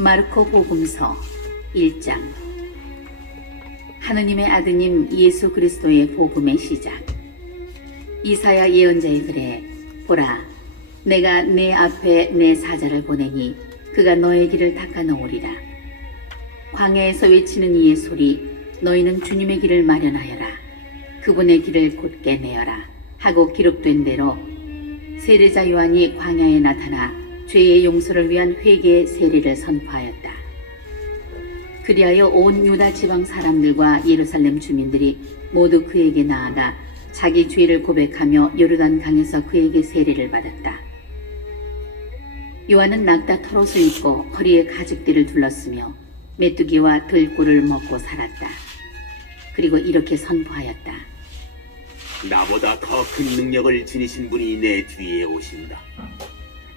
마르코 복음서 1장. 하느님의 아드님 예수 그리스도의 복음의 시작. 이사야 예언자의 글에 보라, 내가 내 앞에 내 사자를 보내니 그가 너의 길을 닦아 놓으리라. 광야에서 외치는 이의 소리, 너희는 주님의 길을 마련하여라. 그분의 길을 곧게 내어라 하고 기록된 대로 세례자 요한이 광야에 나타나 죄의 용서를 위한 회개의 세례를 선포하였다. 그리하여 온 유다 지방 사람들과 예루살렘 주민들이 모두 그에게 나아가 자기 죄를 고백하며 요르단 강에서 그에게 세례를 받았다. 요한은 낙타 털옷을 입고 허리에 가죽띠를 둘렀으며 메뚜기와 들꿀을 먹고 살았다. 그리고 이렇게 선포하였다. 나보다 더 큰 능력을 지니신 분이 내 뒤에 오신다.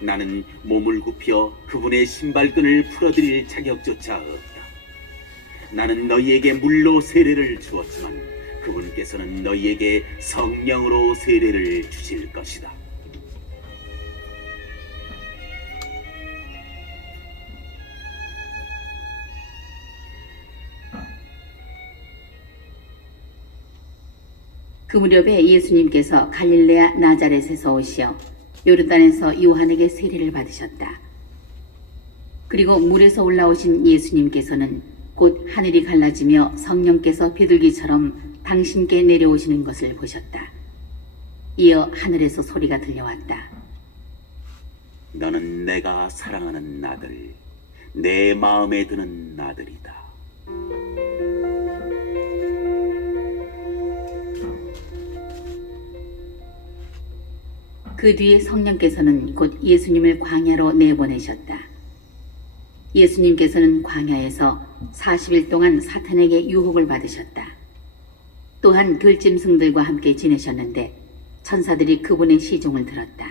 나는 몸을 굽혀 그분의 신발끈을 풀어드릴 자격조차 없다. 나는 너희에게 물로 세례를 주었지만 그분께서는 너희에게 성령으로 세례를 주실 것이다. 그 무렵에 예수님께서 갈릴레아 나자렛에서 오시어 요르단에서 요한에게 세례를 받으셨다. 그리고 물에서 올라오신 예수님께서는 곧 하늘이 갈라지며 성령께서 비둘기처럼 당신께 내려오시는 것을 보셨다. 이어 하늘에서 소리가 들려왔다. 너는 내가 사랑하는 아들, 내 마음에 드는 아들이다. 그 뒤에 성령께서는 곧 예수님을 광야로 내보내셨다. 예수님께서는 광야에서 40일 동안 사탄에게 유혹을 받으셨다. 또한 들짐승들과 함께 지내셨는데 천사들이 그분의 시종을 들었다.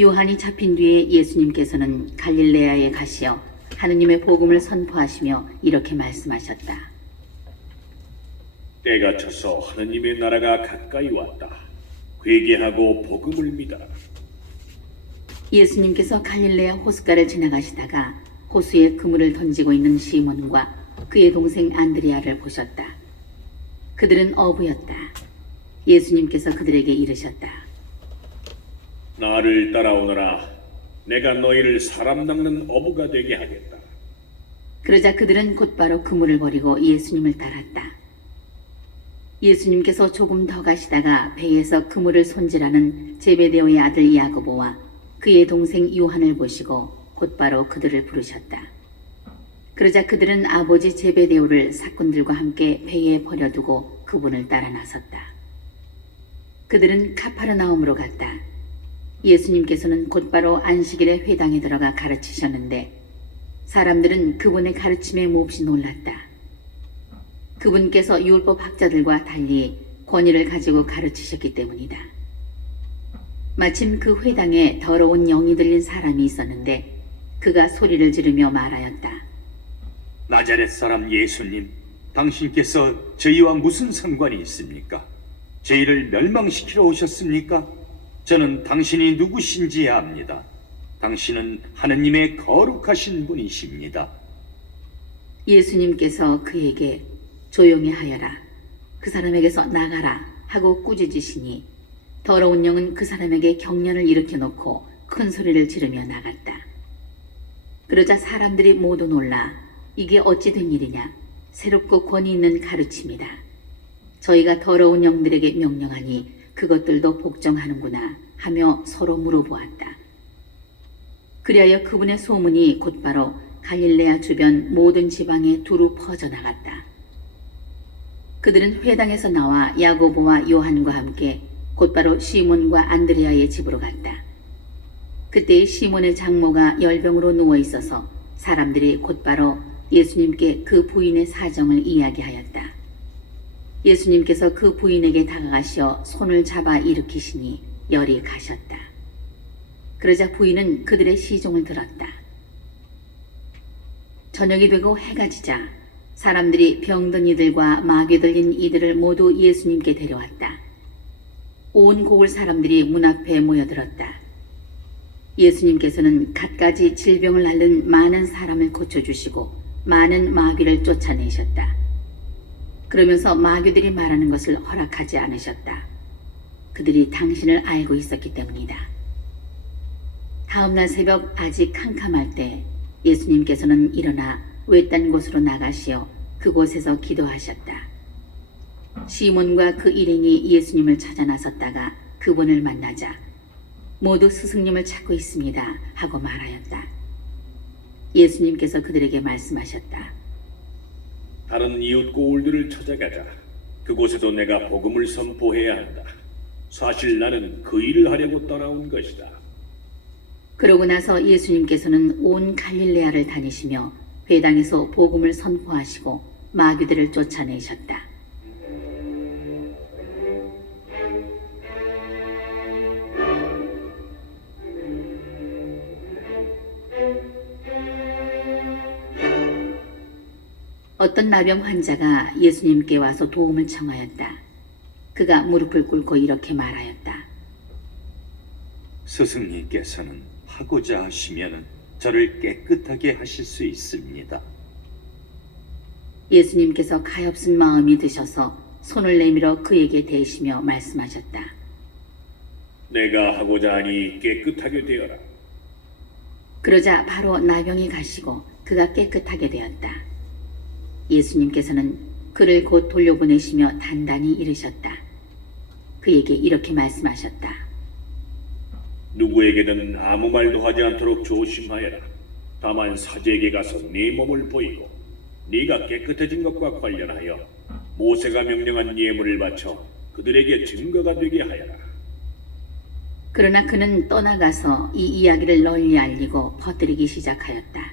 요한이 잡힌 뒤에 예수님께서는 갈릴레아에 가시어 하느님의 복음을 선포하시며 이렇게 말씀하셨다. 때가 차서 하느님의 나라가 가까이 왔다. 회개하고 복음을 믿어라. 예수님께서 갈릴레아 호숫가를 지나가시다가 호수에 그물을 던지고 있는 시몬과 그의 동생 안드레아를 보셨다. 그들은 어부였다. 예수님께서 그들에게 이르셨다. 나를 따라오너라. 내가 너희를 사람 낚는 어부가 되게 하겠다. 그러자 그들은 곧바로 그물을 버리고 예수님을 따랐다. 예수님께서 조금 더 가시다가 배에서 그물을 손질하는 제베데오의 아들 야고보와 그의 동생 요한을 보시고 곧바로 그들을 부르셨다. 그러자 그들은 아버지 제베데오를 사꾼들과 함께 배에 버려두고 그분을 따라 나섰다. 그들은 카파르나움으로 갔다. 예수님께서는 곧바로 안식일에 회당에 들어가 가르치셨는데 사람들은 그분의 가르침에 몹시 놀랐다. 그분께서 율법 학자들과 달리 권위를 가지고 가르치셨기 때문이다. 마침 그 회당에 더러운 영이 들린 사람이 있었는데 그가 소리를 지르며 말하였다. 나자렛 사람 예수님, 당신께서 저희와 무슨 상관이 있습니까? 저희를 멸망시키러 오셨습니까? 저는 당신이 누구신지 압니다. 당신은 하느님의 거룩하신 분이십니다. 예수님께서 그에게 조용히 하여라, 그 사람에게서 나가라 하고 꾸짖으시니 더러운 영은 그 사람에게 경련을 일으켜 놓고 큰 소리를 지르며 나갔다. 그러자 사람들이 모두 놀라 이게 어찌 된 일이냐, 새롭고 권위 있는 가르침이다. 저희가 더러운 영들에게 명령하니 그것들도 복종하는구나 하며 서로 물어보았다. 그리하여 그분의 소문이 곧바로 갈릴레아 주변 모든 지방에 두루 퍼져나갔다. 그들은 회당에서 나와 야고보와 요한과 함께 곧바로 시몬과 안드레아의 집으로 갔다. 그때 시몬의 장모가 열병으로 누워 있어서 사람들이 곧바로 예수님께 그 부인의 사정을 이야기하였다. 예수님께서 그 부인에게 다가가시어 손을 잡아 일으키시니 열이 가셨다. 그러자 부인은 그들의 시종을 들었다. 저녁이 되고 해가 지자 사람들이 병든 이들과 마귀 들린 이들을 모두 예수님께 데려왔다. 온 고을 사람들이 문 앞에 모여들었다. 예수님께서는 갖가지 질병을 앓는 많은 사람을 고쳐주시고 많은 마귀를 쫓아내셨다. 그러면서 마귀들이 말하는 것을 허락하지 않으셨다. 그들이 당신을 알고 있었기 때문이다. 다음날 새벽 아직 캄캄할 때 예수님께서는 일어나 외딴 곳으로 나가시어 그곳에서 기도하셨다. 시몬과 그 일행이 예수님을 찾아 나섰다가 그분을 만나자 모두 스승님을 찾고 있습니다 하고 말하였다. 예수님께서 그들에게 말씀하셨다. 다른 이웃 고을들을 찾아가자. 그곳에도 내가 복음을 선포해야 한다. 사실 나는 그 일을 하려고 떠나온 것이다. 그러고 나서 예수님께서는 온 갈릴레아를 다니시며 회당에서 복음을 선포하시고 마귀들을 쫓아내셨다. 어떤 나병 환자가 예수님께 와서 도움을 청하였다. 그가 무릎을 꿇고 이렇게 말하였다. 스승님께서는 하고자 하시면 저를 깨끗하게 하실 수 있습니다. 예수님께서 가엾은 마음이 드셔서 손을 내밀어 그에게 대시며 말씀하셨다. 내가 하고자 하니 깨끗하게 되어라. 그러자 바로 나병이 가시고 그가 깨끗하게 되었다. 예수님께서는 그를 곧 돌려보내시며 단단히 이르셨다. 그에게 이렇게 말씀하셨다. 누구에게든 아무 말도 하지 않도록 조심하여라. 다만 사제에게 가서 네 몸을 보이고 네가 깨끗해진 것과 관련하여 모세가 명령한 예물을 바쳐 그들에게 증거가 되게 하여라. 그러나 그는 떠나가서 이 이야기를 널리 알리고 퍼뜨리기 시작하였다.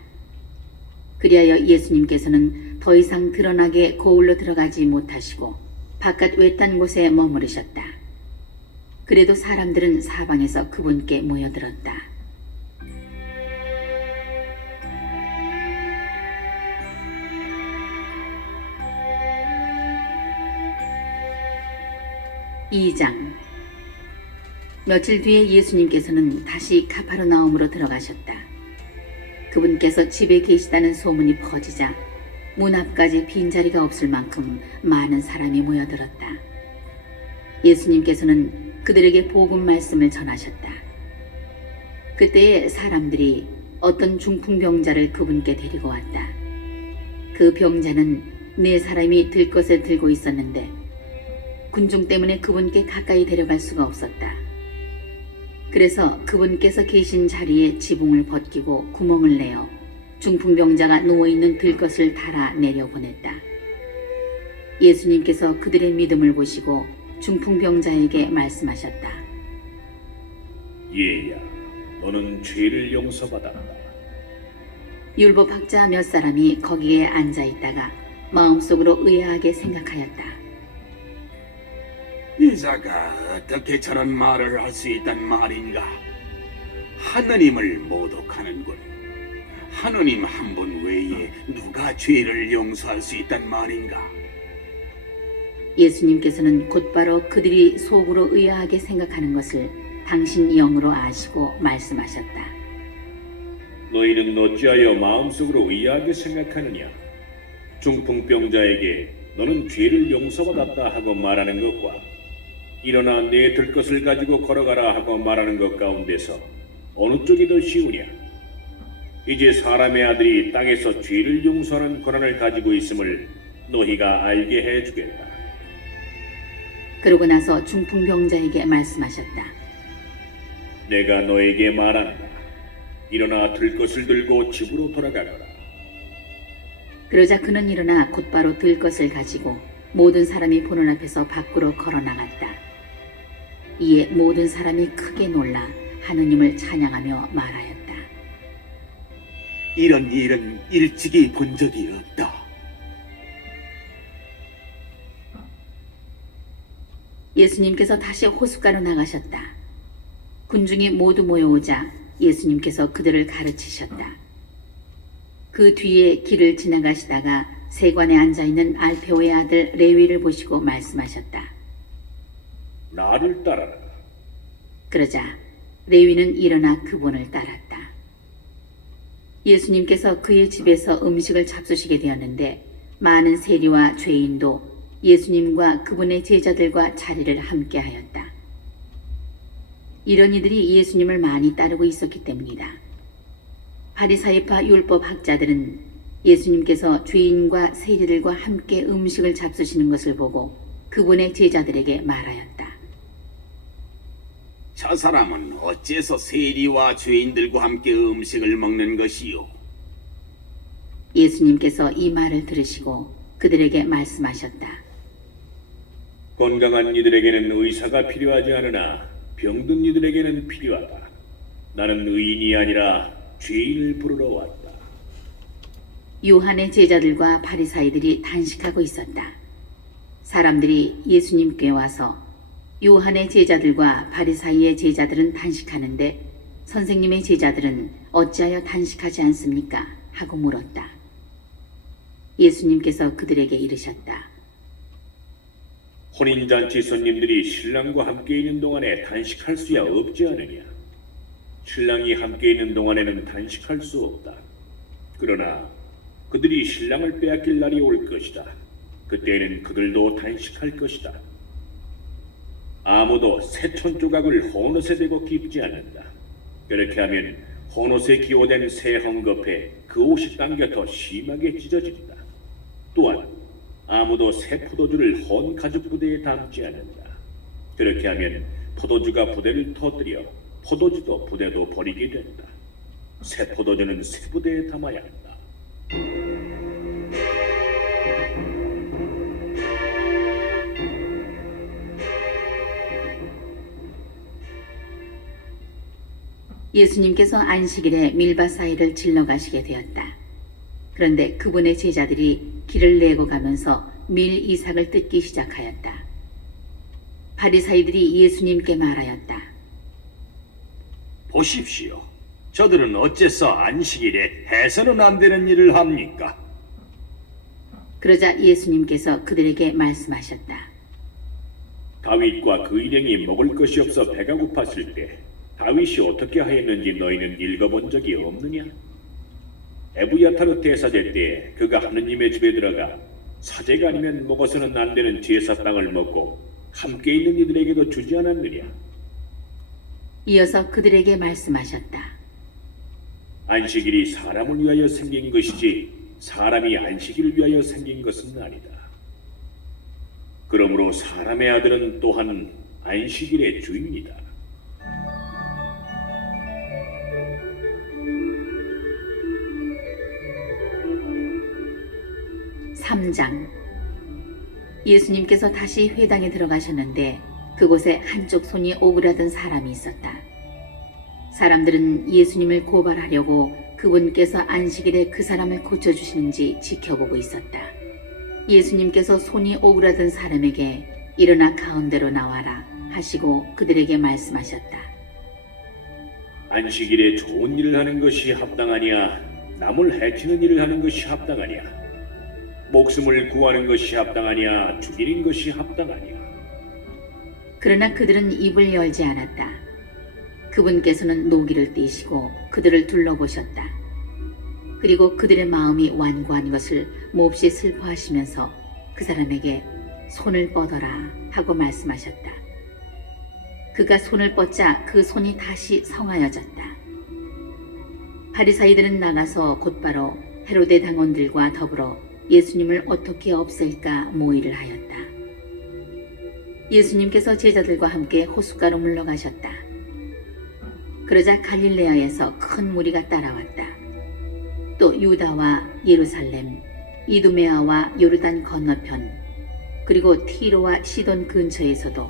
그리하여 예수님께서는 더 이상 드러나게 고을로 들어가지 못하시고 바깥 외딴 곳에 머무르셨다. 그래도 사람들은 사방에서 그분께 모여들었다. (2장) 며칠 뒤에 예수님께서는 다시 가파르나움으로 들어가셨다. 그분께서 집에 계시다는 소문이 퍼지자 문 앞까지 빈자리가 없을 만큼 많은 사람이 모여들었다. 예수님께서는 그들에게 복음 말씀을 전하셨다. 그때에 사람들이 어떤 중풍병자를 그분께 데리고 왔다. 그 병자는 4사람이 들 것을 들고 있었는데 군중 때문에 그분께 가까이 데려갈 수가 없었다. 그래서 그분께서 계신 자리에 지붕을 벗기고 구멍을 내어 중풍병자가 누워있는 들것을 달아 내려보냈다. 예수님께서 그들의 믿음을 보시고 중풍병자에게 말씀하셨다. 얘야, 너는 죄를 용서받았다. 율법학자 몇 사람이 거기에 앉아있다가 마음속으로 의아하게 생각하였다. 이 자가 어떻게 저런 말을 할 수 있단 말인가? 하느님을 모독하는군. 하느님 한 분 외에 누가 죄를 용서할 수 있단 말인가? 예수님께서는 곧바로 그들이 속으로 의아하게 생각하는 것을 당신 영으로 아시고 말씀하셨다. 너희는 어찌하여 마음속으로 의아하게 생각하느냐? 중풍병자에게 너는 죄를 용서받았다 하고 말하는 것과 일어나 내 들 것을 가지고 걸어가라 하고 말하는 것 가운데서 어느 쪽이 더 쉬우냐? 이제 사람의 아들이 땅에서 죄를 용서하는 권한을 가지고 있음을 너희가 알게 해주겠다. 그러고 나서 중풍병자에게 말씀하셨다. 내가 너에게 말한다. 일어나 들 것을 들고 집으로 돌아가거라. 그러자 그는 일어나 곧바로 들 것을 가지고 모든 사람이 보는 앞에서 밖으로 걸어나갔다. 이에 모든 사람이 크게 놀라 하느님을 찬양하며 말하였다. 이런 일은 일찍이 본 적이 없다. 예수님께서 다시 호숫가로 나가셨다. 군중이 모두 모여오자 예수님께서 그들을 가르치셨다. 그 뒤에 길을 지나가시다가 세관에 앉아있는 알페오의 아들 레위를 보시고 말씀하셨다. 나를 따라라. 그러자 레위는 일어나 그분을 따랐다. 예수님께서 그의 집에서 음식을 잡수시게 되었는데 많은 세리와 죄인도 예수님과 그분의 제자들과 자리를 함께하였다. 이런 이들이 예수님을 많이 따르고 있었기 때문이다. 바리사이파 율법 학자들은 예수님께서 죄인과 세리들과 함께 음식을 잡수시는 것을 보고 그분의 제자들에게 말하였다. 저 사람은 어째서 세리와 죄인들과 함께 음식을 먹는 것이요? 예수님께서 이 말을 들으시고 그들에게 말씀하셨다. 건강한 이들에게는 의사가 필요하지 않으나 병든 이들에게는 필요하다. 나는 의인이 아니라 죄인을 부르러 왔다. 요한의 제자들과 바리사이들이 단식하고 있었다. 사람들이 예수님께 와서 요한의 제자들과 바리사이의 제자들은 단식하는데 선생님의 제자들은 어찌하여 단식하지 않습니까? 하고 물었다. 예수님께서 그들에게 이르셨다. 혼인잔치 손님들이 신랑과 함께 있는 동안에 단식할 수야 없지 않으냐? 신랑이 함께 있는 동안에는 단식할 수 없다. 그러나 그들이 신랑을 빼앗길 날이 올 것이다. 그때에는 그들도 단식할 것이다. 아무도 새촌 조각을 헌옷에 대고 깁지 않는다. 그렇게 하면 헌옷에 기호된 새 헝겊에 그 옷이 당겨 더 심하게 찢어진다. 또한 아무도 새 포도주를 헌 가죽 부대에 담지 않는다. 그렇게 하면 포도주가 부대를 터뜨려 포도주도 부대도 버리게 된다. 새 포도주는 새 부대에 담아야 한다. 예수님께서 안식일에 밀밭 사이를 질러 가시게 되었다. 그런데 그분의 제자들이 길을 내고 가면서 밀 이삭을 뜯기 시작하였다. 바리사이들이 예수님께 말하였다. 보십시오. 저들은 어째서 안식일에 해서는 안 되는 일을 합니까? 그러자 예수님께서 그들에게 말씀하셨다. 다윗과 그 일행이 먹을 것이 없어 배가 고팠을 때 다윗이 어떻게 하였는지 너희는 읽어본 적이 없느냐? 에브야타르 대사제 때 그가 하느님의 집에 들어가 사제가 아니면 먹어서는 안 되는 제사 땅을 먹고 함께 있는 이들에게도 주지 않았느냐? 이어서 그들에게 말씀하셨다. 안식일이 사람을 위하여 생긴 것이지 사람이 안식일을 위하여 생긴 것은 아니다. 그러므로 사람의 아들은 또한 안식일의 주인이다. 3장. 예수님께서 다시 회당에 들어가셨는데 그곳에 한쪽 손이 오그라든 사람이 있었다. 사람들은 예수님을 고발하려고 그분께서 안식일에 그 사람을 고쳐주시는지 지켜보고 있었다. 예수님께서 손이 오그라든 사람에게 일어나 가운데로 나와라 하시고 그들에게 말씀하셨다. 안식일에 좋은 일을 하는 것이 합당하냐? 남을 해치는 일을 하는 것이 합당하냐? 목숨을 구하는 것이 합당하냐? 죽이는 것이 합당하냐? 그러나 그들은 입을 열지 않았다. 그분께서는 노기를 떼시고 그들을 둘러보셨다. 그리고 그들의 마음이 완고한 것을 몹시 슬퍼하시면서 그 사람에게 손을 뻗어라 하고 말씀하셨다. 그가 손을 뻗자 그 손이 다시 성하여졌다. 바리사이들은 나가서 곧바로 헤로데 당원들과 더불어 예수님을 어떻게 없앨까 모의를 하였다. 예수님께서 제자들과 함께 호숫가로 물러가셨다. 그러자 갈릴레아에서 큰 무리가 따라왔다. 또 유다와 예루살렘, 이두메아와 요르단 건너편, 그리고 티로와 시돈 근처에서도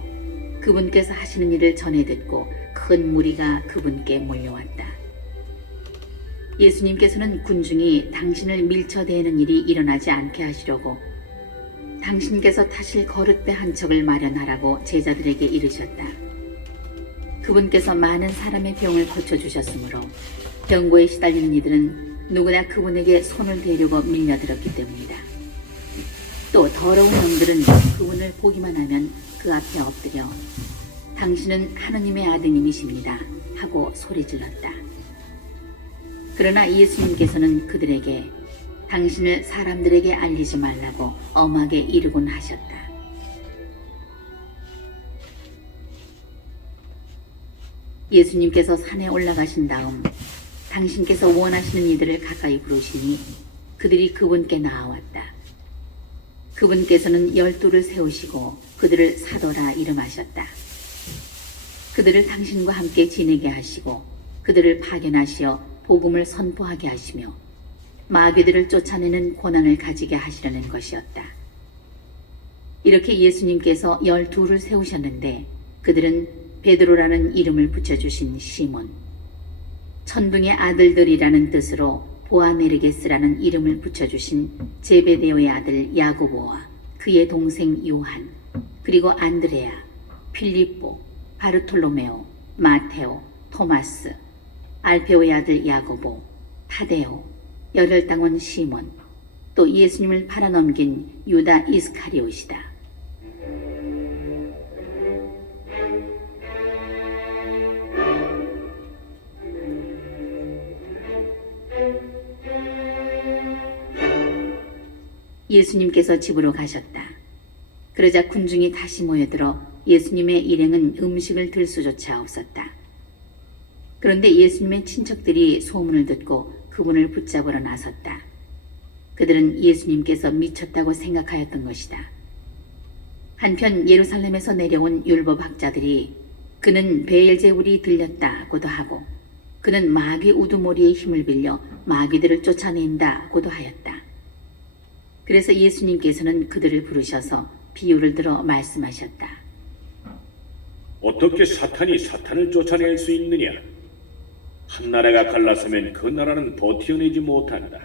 그분께서 하시는 일을 전해 듣고 큰 무리가 그분께 몰려왔다. 예수님께서는 군중이 당신을 밀쳐대는 일이 일어나지 않게 하시려고 당신께서 타실 거룻배 한 척을 마련하라고 제자들에게 이르셨다. 그분께서 많은 사람의 병을 고쳐주셨으므로 병고에 시달리는 이들은 누구나 그분에게 손을 대려고 밀려들었기 때문이다. 또 더러운 영들은 그분을 보기만 하면 그 앞에 엎드려 당신은 하느님의 아드님이십니다 하고 소리질렀다. 그러나 예수님께서는 그들에게 당신을 사람들에게 알리지 말라고 엄하게 이르곤 하셨다. 예수님께서 산에 올라가신 다음 당신께서 원하시는 이들을 가까이 부르시니 그들이 그분께 나아왔다. 그분께서는 12를 세우시고 그들을 사도라 이름하셨다. 그들을 당신과 함께 지내게 하시고 그들을 파견하시어 복음을 선포하게 하시며 마귀들을 쫓아내는 권한을 가지게 하시려는 것이었다. 이렇게 예수님께서 12를 세우셨는데 그들은 베드로라는 이름을 붙여주신 시몬, 천둥의 아들들이라는 뜻으로 보아네르게스라는 이름을 붙여주신 제베데오의 아들 야고보와 그의 동생 요한, 그리고 안드레아, 필립보, 바르톨로메오, 마테오, 토마스, 알페오의 아들 야고보, 타데오, 열혈당원 시몬, 또 예수님을 팔아넘긴 유다 이스카리옷이다. 예수님께서 집으로 가셨다. 그러자 군중이 다시 모여들어 예수님의 일행은 음식을 들 수조차 없었다. 그런데 예수님의 친척들이 소문을 듣고 그분을 붙잡으러 나섰다. 그들은 예수님께서 미쳤다고 생각하였던 것이다. 한편 예루살렘에서 내려온 율법학자들이 그는 베엘제울이 들렸다고도 하고 그는 마귀 우두머리의 힘을 빌려 마귀들을 쫓아낸다고도 하였다. 그래서 예수님께서는 그들을 부르셔서 비유를 들어 말씀하셨다. 어떻게 사탄이 사탄을 쫓아낼 수 있느냐? 한 나라가 갈라서면 그 나라는 버티어내지 못한다.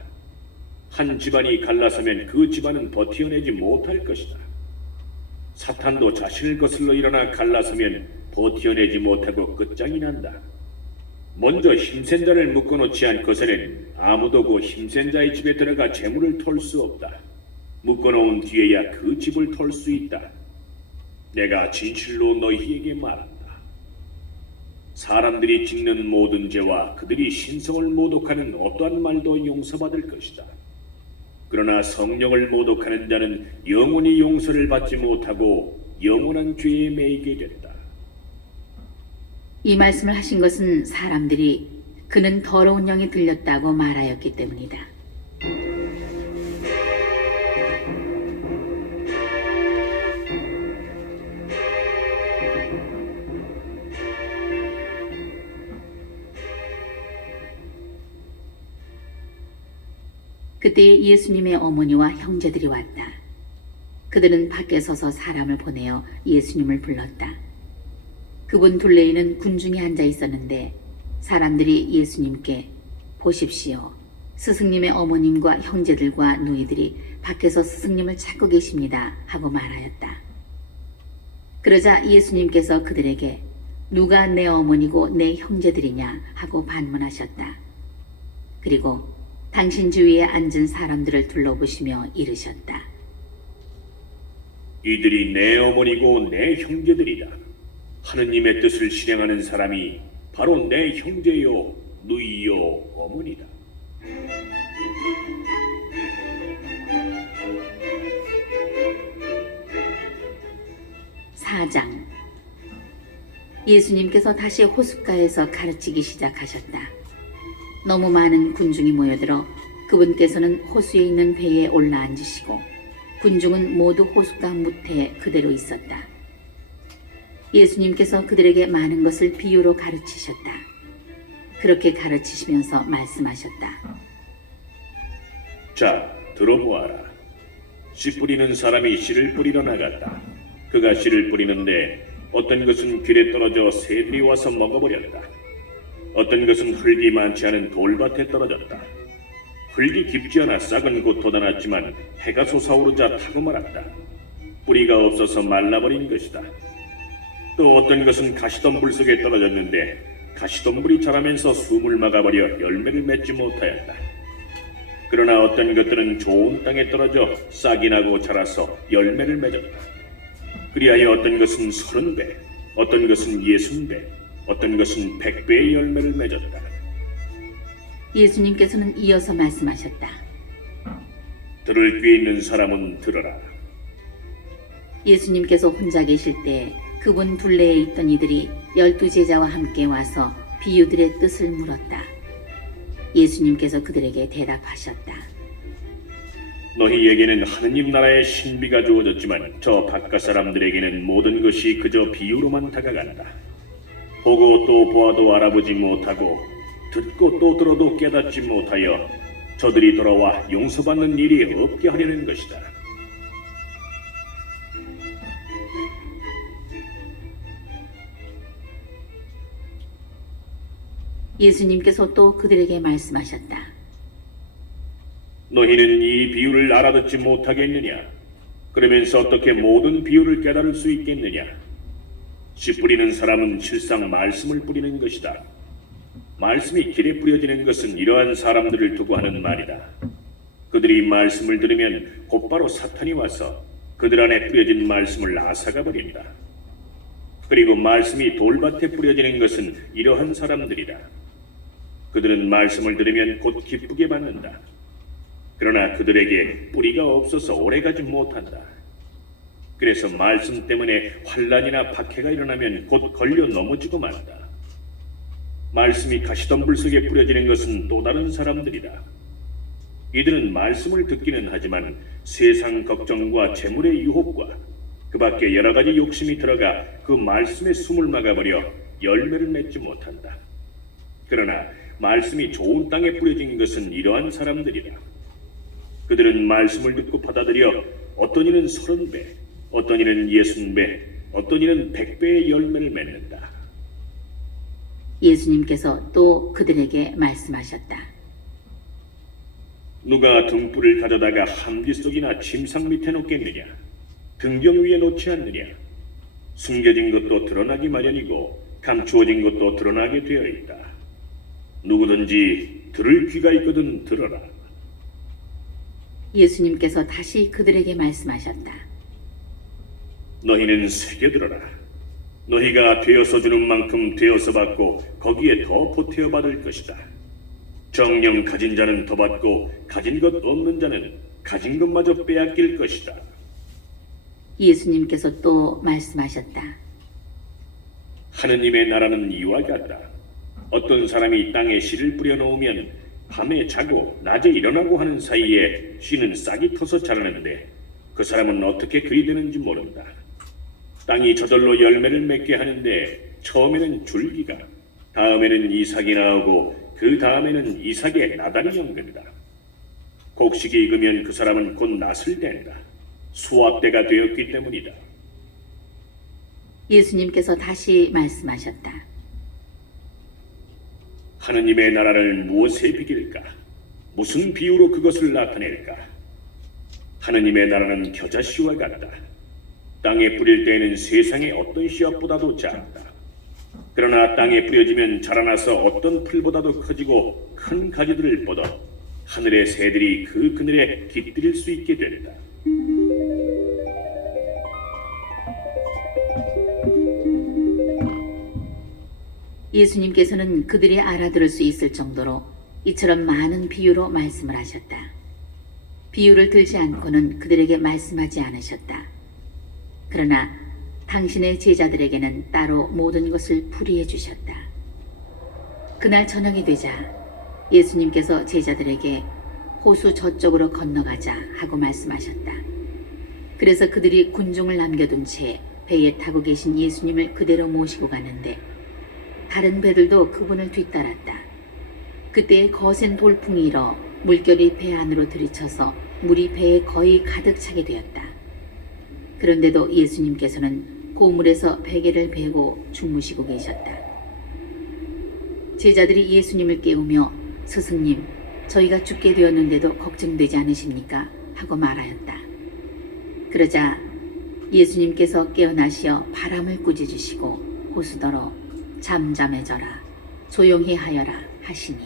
한 집안이 갈라서면 그 집안은 버티어내지 못할 것이다. 사탄도 자신을 거슬러 일어나 갈라서면 버티어내지 못하고 끝장이 난다. 먼저 힘센 자를 묶어놓지 않고서는 아무도 그 힘센 자의 집에 들어가 재물을 털 수 없다. 묶어놓은 뒤에야 그 집을 털 수 있다. 내가 진실로 너희에게 말한다. 사람들이 짓는 모든 죄와 그들이 신성을 모독하는 어떠한 말도 용서받을 것이다. 그러나 성령을 모독하는 자는 영원히 용서를 받지 못하고 영원한 죄에 매이게 된다. 이 말씀을 하신 것은 사람들이 그는 더러운 영이 들렸다고 말하였기 때문이다. 그때 예수님의 어머니와 형제들이 왔다. 그들은 밖에 서서 사람을 보내어 예수님을 불렀다. 그분 둘레에는 군중이 앉아 있었는데 사람들이 예수님께 보십시오. 스승님의 어머님과 형제들과 누이들이 밖에서 스승님을 찾고 계십니다 하고 말하였다. 그러자 예수님께서 그들에게 누가 내 어머니고 내 형제들이냐 하고 반문하셨다. 그리고 당신 주위에 앉은 사람들을 둘러보시며 이르셨다. 이들이 내 어머니고 내 형제들이다. 하느님의 뜻을 실행하는 사람이 바로 내 형제요, 누이요, 어머니다. 사장. 예수님께서 다시 호숫가에서 가르치기 시작하셨다. 너무 많은 군중이 모여들어 그분께서는 호수에 있는 배에 올라앉으시고 군중은 모두 호숫가 무태에 그대로 있었다. 예수님께서 그들에게 많은 것을 비유로 가르치셨다. 그렇게 가르치시면서 말씀하셨다. 자, 들어보아라. 씨 뿌리는 사람이 씨를 뿌리러 나갔다. 그가 씨를 뿌리는데 어떤 것은 길에 떨어져 새들이 와서 먹어버렸다. 어떤 것은 흙이 많지 않은 돌밭에 떨어졌다. 흙이 깊지 않아 싹은 곧 돋아났지만 해가 솟아오르자 타고 말았다. 뿌리가 없어서 말라버린 것이다. 또 어떤 것은 가시덤불 속에 떨어졌는데 가시덤불이 자라면서 숨을 막아버려 열매를 맺지 못하였다. 그러나 어떤 것들은 좋은 땅에 떨어져 싹이 나고 자라서 열매를 맺었다. 그리하여 어떤 것은 30배, 어떤 것은 60배, 어떤 것은 100배의 열매를 맺었다. 예수님께서는 이어서 말씀하셨다. 들을 귀 있는 사람은 들어라. 예수님께서 혼자 계실 때 그분 둘레에 있던 이들이 12제자와 함께 와서 비유들의 뜻을 물었다. 예수님께서 그들에게 대답하셨다. 너희에게는 하느님 나라의 신비가 주어졌지만 저 바깥 사람들에게는 모든 것이 그저 비유로만 다가간다. 보고 또 보아도 알아보지 못하고 듣고 또 들어도 깨닫지 못하여 저들이 돌아와 용서받는 일이 없게 하려는 것이다. 예수님께서 또 그들에게 말씀하셨다. 너희는 이 비유를 알아듣지 못하겠느냐? 그러면서 어떻게 모든 비유를 깨달을 수 있겠느냐? 씨 뿌리는 사람은 실상 말씀을 뿌리는 것이다. 말씀이 길에 뿌려지는 것은 이러한 사람들을 두고 하는 말이다. 그들이 말씀을 들으면 곧바로 사탄이 와서 그들 안에 뿌려진 말씀을 앗아가 버린다. 그리고 말씀이 돌밭에 뿌려지는 것은 이러한 사람들이다. 그들은 말씀을 들으면 곧 기쁘게 받는다. 그러나 그들에게 뿌리가 없어서 오래가지 못한다. 그래서 말씀 때문에 환난이나 박해가 일어나면 곧 걸려 넘어지고 만다. 말씀이 가시덤불 속에 뿌려지는 것은 또 다른 사람들이다. 이들은 말씀을 듣기는 하지만 세상 걱정과 재물의 유혹과 그 밖에 여러 가지 욕심이 들어가 그 말씀의 숨을 막아버려 열매를 맺지 못한다. 그러나 말씀이 좋은 땅에 뿌려진 것은 이러한 사람들이다. 그들은 말씀을 듣고 받아들여 어떤 이는 30배, 어떤 이는 60배, 어떤 이는 100배의 열매를 맺는다. 예수님께서 또 그들에게 말씀하셨다. 누가 등불을 가져다가 함지 속이나 침상 밑에 놓겠느냐? 등경 위에 놓지 않느냐? 숨겨진 것도 드러나기 마련이고 감추어진 것도 드러나게 되어 있다. 누구든지 들을 귀가 있거든 들어라. 예수님께서 다시 그들에게 말씀하셨다. 너희는 새겨들어라. 너희가 되어서 주는 만큼 되어서 받고 거기에 더 보태어 받을 것이다. 정녕 가진 자는 더 받고 가진 것 없는 자는 가진 것마저 빼앗길 것이다. 예수님께서 또 말씀하셨다. 하느님의 나라는 이와 같다. 어떤 사람이 땅에 씨를 뿌려 놓으면 밤에 자고 낮에 일어나고 하는 사이에 씨는 싹이 터서 자라는데 그 사람은 어떻게 그리 되는지 모른다. 땅이 저절로 열매를 맺게 하는데 처음에는 줄기가, 다음에는 이삭이 나오고 그 다음에는 이삭의 나달이 연근다. 곡식이 익으면 그 사람은 곧 낫을 댄다. 수확 때가 되었기 때문이다. 예수님께서 다시 말씀하셨다. 하느님의 나라를 무엇에 비길까? 무슨 비유로 그것을 나타낼까? 하느님의 나라는 겨자씨와 같다. 땅에 뿌릴 때에는 세상의 어떤 씨앗보다도 작다. 그러나 땅에 뿌려지면 자라나서 어떤 풀보다도 커지고 큰 가지들을 뻗어 하늘의 새들이 그 그늘에 깃들일 수 있게 된다. 예수님께서는 그들이 알아들을 수 있을 정도로 이처럼 많은 비유로 말씀을 하셨다. 비유를 들지 않고는 그들에게 말씀하지 않으셨다. 그러나 당신의 제자들에게는 따로 모든 것을 풀이해 주셨다. 그날 저녁이 되자 예수님께서 제자들에게 호수 저쪽으로 건너가자 하고 말씀하셨다. 그래서 그들이 군중을 남겨둔 채 배에 타고 계신 예수님을 그대로 모시고 가는데 다른 배들도 그분을 뒤따랐다. 그때 거센 돌풍이 일어 물결이 배 안으로 들이쳐서 물이 배에 거의 가득 차게 되었다. 그런데도 예수님께서는 고물에서 베개를 베고 주무시고 계셨다. 제자들이 예수님을 깨우며 스승님, 저희가 죽게 되었는데도 걱정되지 않으십니까? 하고 말하였다. 그러자 예수님께서 깨어나시어 바람을 꾸짖으시고 호수더러 잠잠해져라, 조용히 하여라 하시니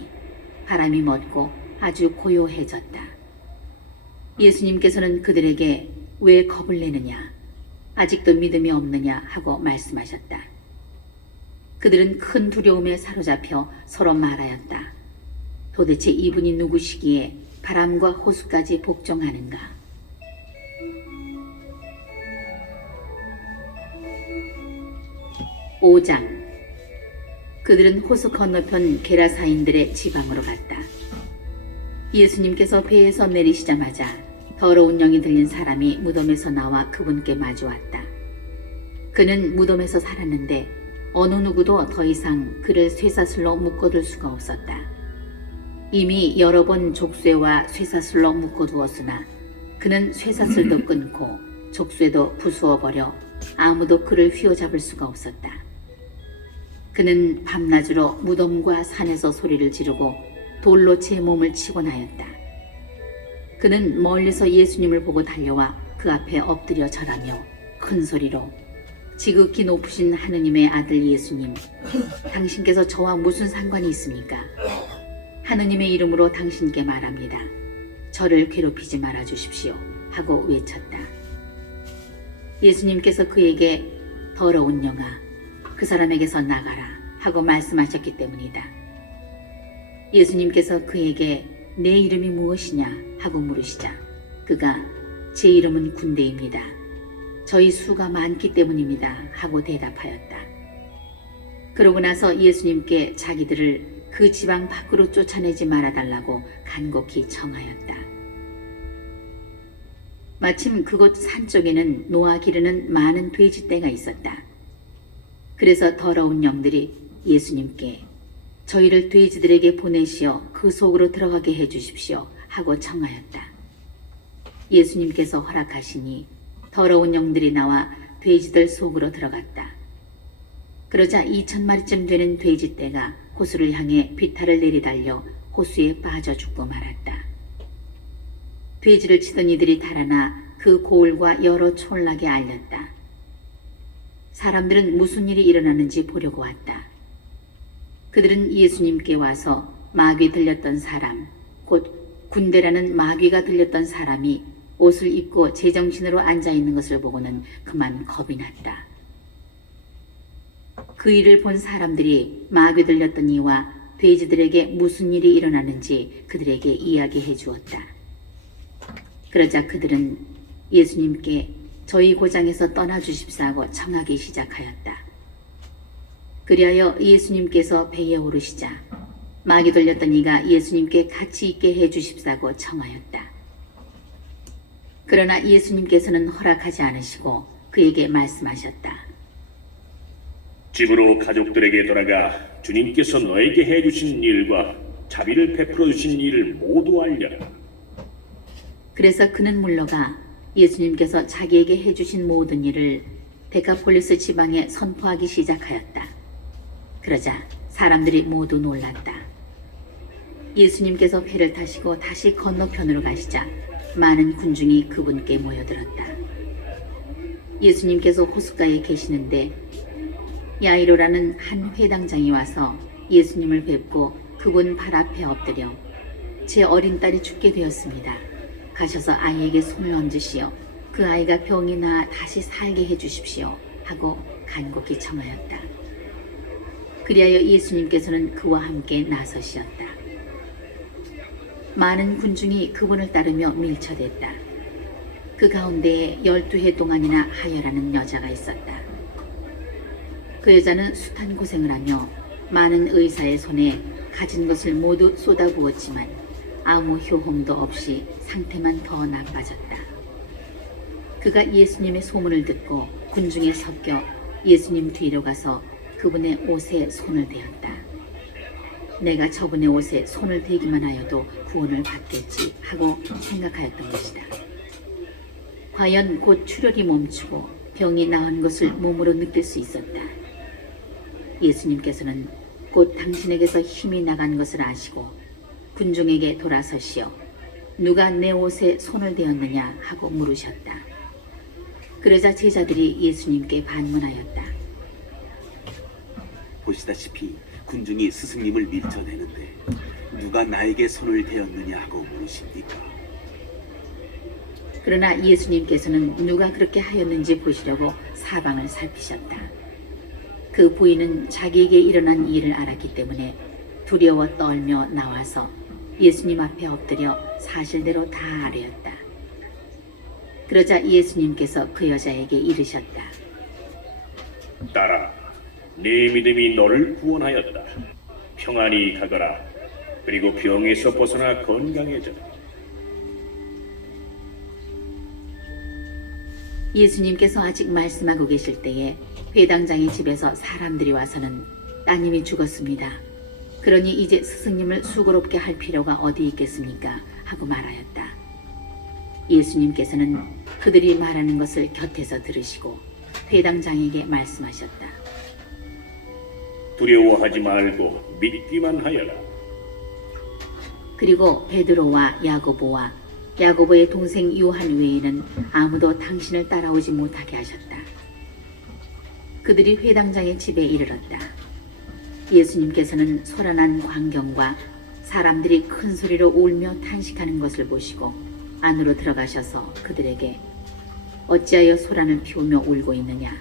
바람이 멎고 아주 고요해졌다. 예수님께서는 그들에게 왜 겁을 내느냐, 아직도 믿음이 없느냐 하고 말씀하셨다. 그들은 큰 두려움에 사로잡혀 서로 말하였다. 도대체 이분이 누구시기에 바람과 호수까지 복종하는가? 오장 그들은 호수 건너편 게라사인들의 지방으로 갔다. 예수님께서 배에서 내리시자마자 더러운 영이 들린 사람이 무덤에서 나와 그분께 마주왔다. 그는 무덤에서 살았는데 어느 누구도 더 이상 그를 쇠사슬로 묶어둘 수가 없었다. 이미 여러 번 족쇄와 쇠사슬로 묶어두었으나 그는 쇠사슬도 끊고 족쇄도 부수어버려 아무도 그를 휘어잡을 수가 없었다. 그는 밤낮으로 무덤과 산에서 소리를 지르고 돌로 제 몸을 치곤 하였다. 그는 멀리서 예수님을 보고 달려와 그 앞에 엎드려 절하며 큰 소리로 지극히 높으신 하느님의 아들 예수님, 당신께서 저와 무슨 상관이 있습니까? 하느님의 이름으로 당신께 말합니다. 저를 괴롭히지 말아 주십시오 하고 외쳤다. 예수님께서 그에게 더러운 영아, 그 사람에게서 나가라 하고 말씀하셨기 때문이다. 예수님께서 그에게 내 이름이 무엇이냐 하고 물으시자 그가 제 이름은 군대입니다. 저희 수가 많기 때문입니다 하고 대답하였다. 그러고 나서 예수님께 자기들을 그 지방 밖으로 쫓아내지 말아달라고 간곡히 청하였다. 마침 그곳 산 쪽에는 놓아 기르는 많은 돼지떼가 있었다. 그래서 더러운 영들이 예수님께 저희를 돼지들에게 보내시어 그 속으로 들어가게 해주십시오 하고 청하였다. 예수님께서 허락하시니 더러운 영들이 나와 돼지들 속으로 들어갔다. 그러자 2,000마리쯤 되는 돼지떼가 호수를 향해 비탈을 내리달려 호수에 빠져 죽고 말았다. 돼지를 치던 이들이 달아나 그 고을과 여러 촌락에 알렸다. 사람들은 무슨 일이 일어나는지 보려고 왔다. 그들은 예수님께 와서 마귀 들렸던 사람, 곧 군대라는 마귀가 들렸던 사람이 옷을 입고 제정신으로 앉아있는 것을 보고는 그만 겁이 났다. 그 일을 본 사람들이 마귀 들렸던 이와 돼지들에게 무슨 일이 일어나는지 그들에게 이야기해 주었다. 그러자 그들은 예수님께 저희 고장에서 떠나주십사 하고 청하기 시작하였다. 그리하여 예수님께서 배에 오르시자 마귀 들렸던 이가 예수님께 같이 있게 해주십사고 청하였다. 그러나 예수님께서는 허락하지 않으시고 그에게 말씀하셨다. 집으로 가족들에게 돌아가 주님께서 너에게 해주신 일과 자비를 베풀어 주신 일을 모두 알려라. 그래서 그는 물러가 예수님께서 자기에게 해주신 모든 일을 데카폴리스 지방에 선포하기 시작하였다. 그러자 사람들이 모두 놀랐다. 예수님께서 배를 타시고 다시 건너편으로 가시자 많은 군중이 그분께 모여들었다. 예수님께서 호숫가에 계시는데 야이로라는 한 회당장이 와서 예수님을 뵙고 그분 발 앞에 엎드려 제 어린 딸이 죽게 되었습니다. 가셔서 아이에게 손을 얹으시어 그 아이가 병이 나아 다시 살게 해주십시오 하고 간곡히 청하였다. 그리하여 예수님께서는 그와 함께 나서시었다. 많은 군중이 그분을 따르며 밀쳐댔다. 그 가운데에 12해 동안이나 하여라는 여자가 있었다. 그 여자는 숱한 고생을 하며 많은 의사의 손에 가진 것을 모두 쏟아부었지만 아무 효험도 없이 상태만 더 나빠졌다. 그가 예수님의 소문을 듣고 군중에 섞여 예수님 뒤로 가서 그분의 옷에 손을 대었다. 내가 저분의 옷에 손을 대기만 하여도 구원을 받겠지 하고 생각하였던 것이다. 과연 곧 출혈이 멈추고 병이 나은 것을 몸으로 느낄 수 있었다. 예수님께서는 곧 당신에게서 힘이 나간 것을 아시고 군중에게 돌아서시어 누가 내 옷에 손을 대었느냐 하고 물으셨다. 그러자 제자들이 예수님께 반문하였다. 보시다시피 군중이 스승님을 밀쳐내는데 누가 나에게 손을 대었느냐 하고 물으십니까? 그러나 예수님께서는 누가 그렇게 하였는지 보시려고 사방을 살피셨다. 그 부인은 자기에게 일어난 일을 알았기 때문에 두려워 떨며 나와서 예수님 앞에 엎드려 사실대로 다 아뢰었다. 그러자 예수님께서 그 여자에게 이르셨다. 딸아, 네 믿음이 너를 구원하였다. 평안히 가거라. 그리고 병에서 벗어나 건강해져라. 예수님께서 아직 말씀하고 계실 때에 회당장의 집에서 사람들이 와서는 따님이 죽었습니다. 그러니 이제 스승님을 수고롭게 할 필요가 어디 있겠습니까? 하고 말하였다. 예수님께서는 그들이 말하는 것을 곁에서 들으시고 회당장에게 말씀하셨다. 두려워하지 말고 믿기만 하여라. 그리고 베드로와 야고보와 야고보의 동생 요한 외에는 아무도 당신을 따라오지 못하게 하셨다. 그들이 회당장의 집에 이르렀다. 예수님께서는 소란한 광경과 사람들이 큰 소리로 울며 탄식하는 것을 보시고 안으로 들어가셔서 그들에게 어찌하여 소란을 피우며 울고 있느냐?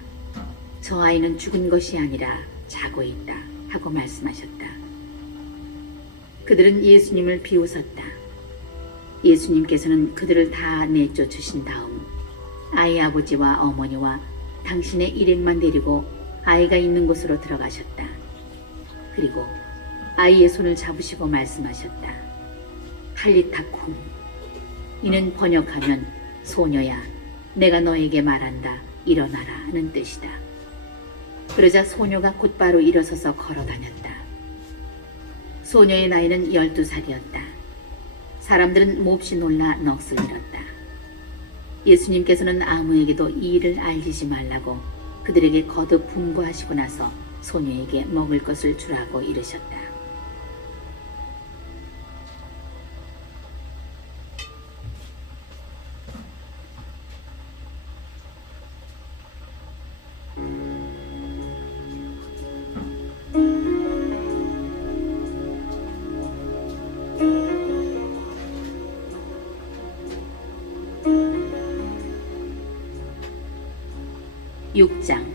저 아이는 죽은 것이 아니라 자고 있다 하고 말씀하셨다. 그들은 예수님을 비웃었다. 예수님께서는 그들을 다 내쫓으신 다음 아이 아버지와 어머니와 당신의 일행만 데리고 아이가 있는 곳으로 들어가셨다. 그리고 아이의 손을 잡으시고 말씀하셨다. 탈리타쿰. 이는 번역하면 소녀야, 내가 너에게 말한다. 일어나라는 뜻이다. 그러자 소녀가 곧바로 일어서서 걸어 다녔다. 소녀의 나이는 12살이었다. 사람들은 몹시 놀라 넋을 잃었다. 예수님께서는 아무에게도 이 일을 알리지 말라고 그들에게 거듭 분부하시고 나서 소녀에게 먹을 것을 주라고 이르셨다. (6장)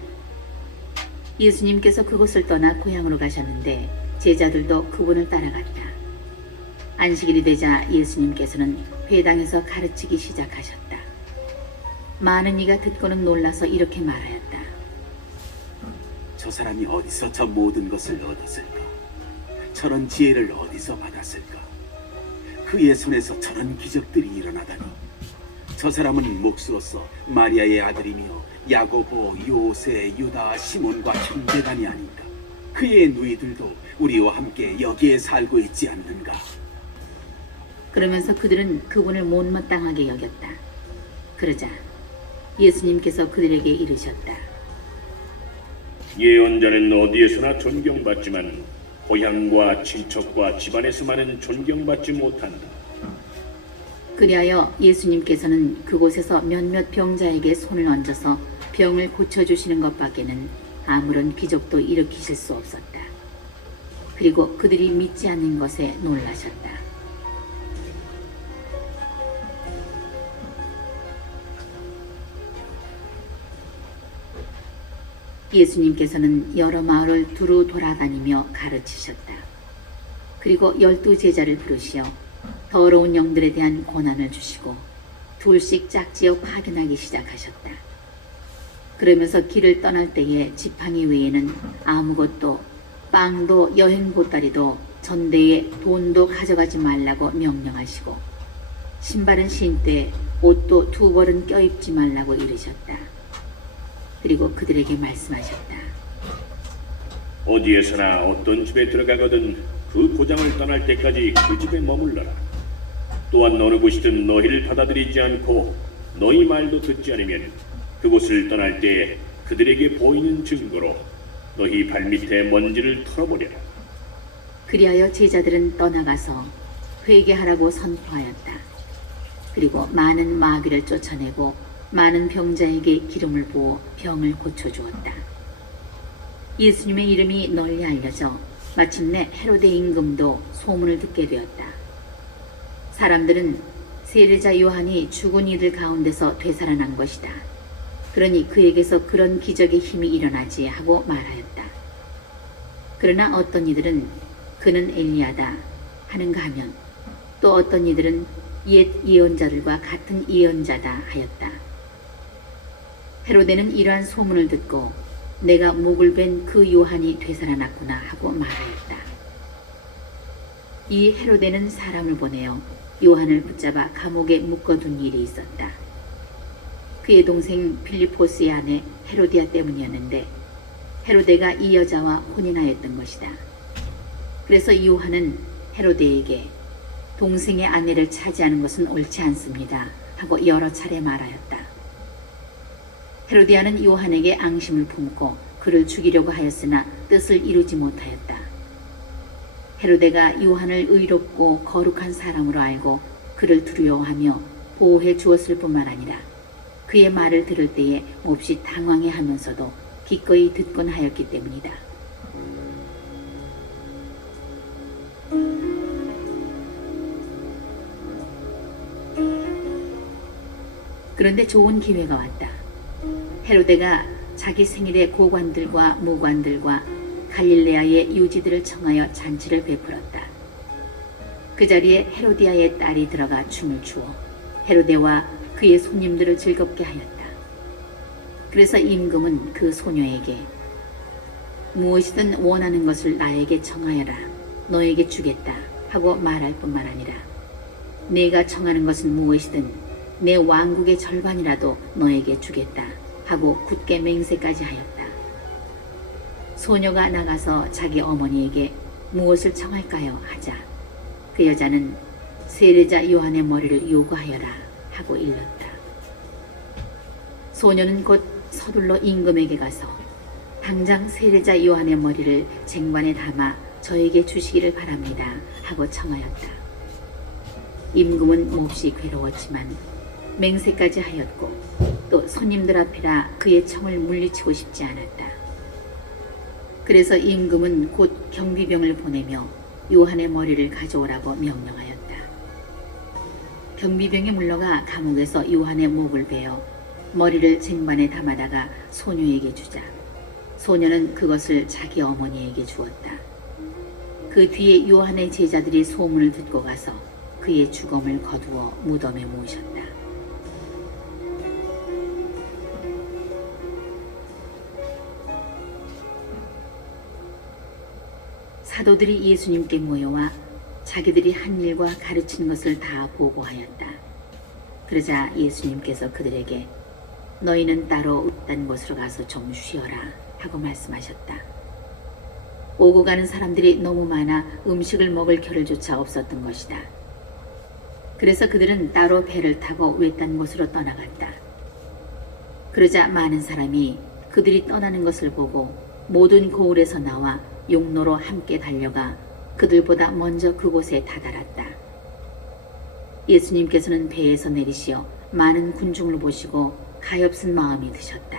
예수님께서 그곳을 떠나 고향으로 가셨는데 제자들도 그분을 따라갔다. 안식일이 되자 예수님께서는 회당에서 가르치기 시작하셨다. 많은 이가 듣고는 놀라서 이렇게 말하였다. 저 사람이 어디서 저 모든 것을 얻었을까? 저런 지혜를 어디서 받았을까? 그의 손에서 저런 기적들이 일어나다니. 저 사람은 몫으로서 마리아의 아들이며 야고보, 요세, 유다, 시몬과 형제단이 아닌가? 그의 누이들도 우리와 함께 여기에 살고 있지 않는가? 그러면서 그들은 그분을 못마땅하게 여겼다. 그러자 예수님께서 그들에게 이르셨다. 예언자는 어디에서나 존경받지만 고향과 친척과 집안에서만은 존경받지 못한다. 그리하여 예수님께서는 그곳에서 몇몇 병자에게 손을 얹어서 병을 고쳐주시는 것밖에는 아무런 기적도 일으키실 수 없었다. 그리고 그들이 믿지 않는 것에 놀라셨다. 예수님께서는 여러 마을을 두루 돌아다니며 가르치셨다. 그리고 12제자를 부르시어 더러운 영들에 대한 고난을 주시고 둘씩 짝지어 파견하기 시작하셨다. 그러면서 길을 떠날 때에 지팡이 외에는 아무것도 빵도 여행 보따리도 전대에 돈도 가져가지 말라고 명령하시고 신발은 신되 옷도 2벌은 껴입지 말라고 이르셨다. 그리고 그들에게 말씀하셨다. 어디에서나 어떤 집에 들어가거든 그 고장을 떠날 때까지 그 집에 머물러라. 또한 어느 곳이든 너희를 받아들이지 않고 너희 말도 듣지 않으면 그곳을 떠날 때 그들에게 보이는 증거로 너희 발밑에 먼지를 털어버려라. 그리하여 제자들은 떠나가서 회개하라고 선포하였다. 그리고 많은 마귀를 쫓아내고 많은 병자에게 기름을 부어 병을 고쳐주었다. 예수님의 이름이 널리 알려져 마침내 헤로데 임금도 소문을 듣게 되었다. 사람들은 세례자 요한이 죽은 이들 가운데서 되살아난 것이다. 그러니 그에게서 그런 기적의 힘이 일어나지 하고 말하였다. 그러나 어떤 이들은 그는 엘리야다 하는가 하면 또 어떤 이들은 옛 예언자들과 같은 예언자다 하였다. 헤로데는 이러한 소문을 듣고 내가 목을 벤 그 요한이 되살아났구나 하고 말하였다. 이 헤로데는 사람을 보내어 요한을 붙잡아 감옥에 묶어둔 일이 있었다. 그의 동생 빌리포스의 아내 헤로디아 때문이었는데 헤로데가 이 여자와 혼인하였던 것이다. 그래서 요한은 헤로데에게 동생의 아내를 차지하는 것은 옳지 않습니다 하고 여러 차례 말하였다. 헤로디아는 요한에게 앙심을 품고 그를 죽이려고 하였으나 뜻을 이루지 못하였다. 헤로데가 요한을 의롭고 거룩한 사람으로 알고 그를 두려워하며 보호해 주었을 뿐만 아니라 그의 말을 들을 때에 몹시 당황해 하면서도 기꺼이 듣곤 하였기 때문이다. 그런데 좋은 기회가 왔다. 헤로데가 자기 생일에 고관들과 무관들과 갈릴레아의 유지들을 청하여 잔치를 베풀었다. 그 자리에 헤로디아의 딸이 들어가 춤을 추어 헤로데와 그의 손님들을 즐겁게 하였다. 그래서 임금은 그 소녀에게 무엇이든 원하는 것을 나에게 청하여라. 너에게 주겠다 하고 말할 뿐만 아니라 내가 청하는 것은 무엇이든 내 왕국의 절반이라도 너에게 주겠다 하고 굳게 맹세까지 하였다. 소녀가 나가서 자기 어머니에게 무엇을 청할까요 하자 그 여자는 세례자 요한의 머리를 요구하여라 하고 일렀다. 소녀는 곧 서둘러 임금에게 가서 당장 세례자 요한의 머리를 쟁반에 담아 저에게 주시기를 바랍니다 하고 청하였다. 임금은 몹시 괴로웠지만 맹세까지 하였고 또 손님들 앞이라 그의 청을 물리치고 싶지 않았다. 그래서 임금은 곧 경비병을 보내며 요한의 머리를 가져오라고 명령하였다. 경비병이 물러가 감옥에서 요한의 목을 베어 머리를 쟁반에 담아다가 소녀에게 주자 소녀는 그것을 자기 어머니에게 주었다. 그 뒤에 요한의 제자들이 소문을 듣고 가서 그의 죽음을 거두어 무덤에 모으셨다. 사도들이 예수님께 모여와 자기들이 한 일과 가르친 것을 다 보고하였다. 그러자 예수님께서 그들에게 너희는 따로 읍단 곳으로 가서 좀 쉬어라 하고 말씀하셨다. 오고 가는 사람들이 너무 많아 음식을 먹을 겨를조차 없었던 것이다. 그래서 그들은 따로 배를 타고 외딴 곳으로 떠나갔다. 그러자 많은 사람이 그들이 떠나는 것을 보고 모든 고을에서 나와 용로로 함께 달려가 그들보다 먼저 그곳에 다다랐다. 예수님께서는 배에서 내리시어 많은 군중을 보시고 가엾은 마음이 드셨다.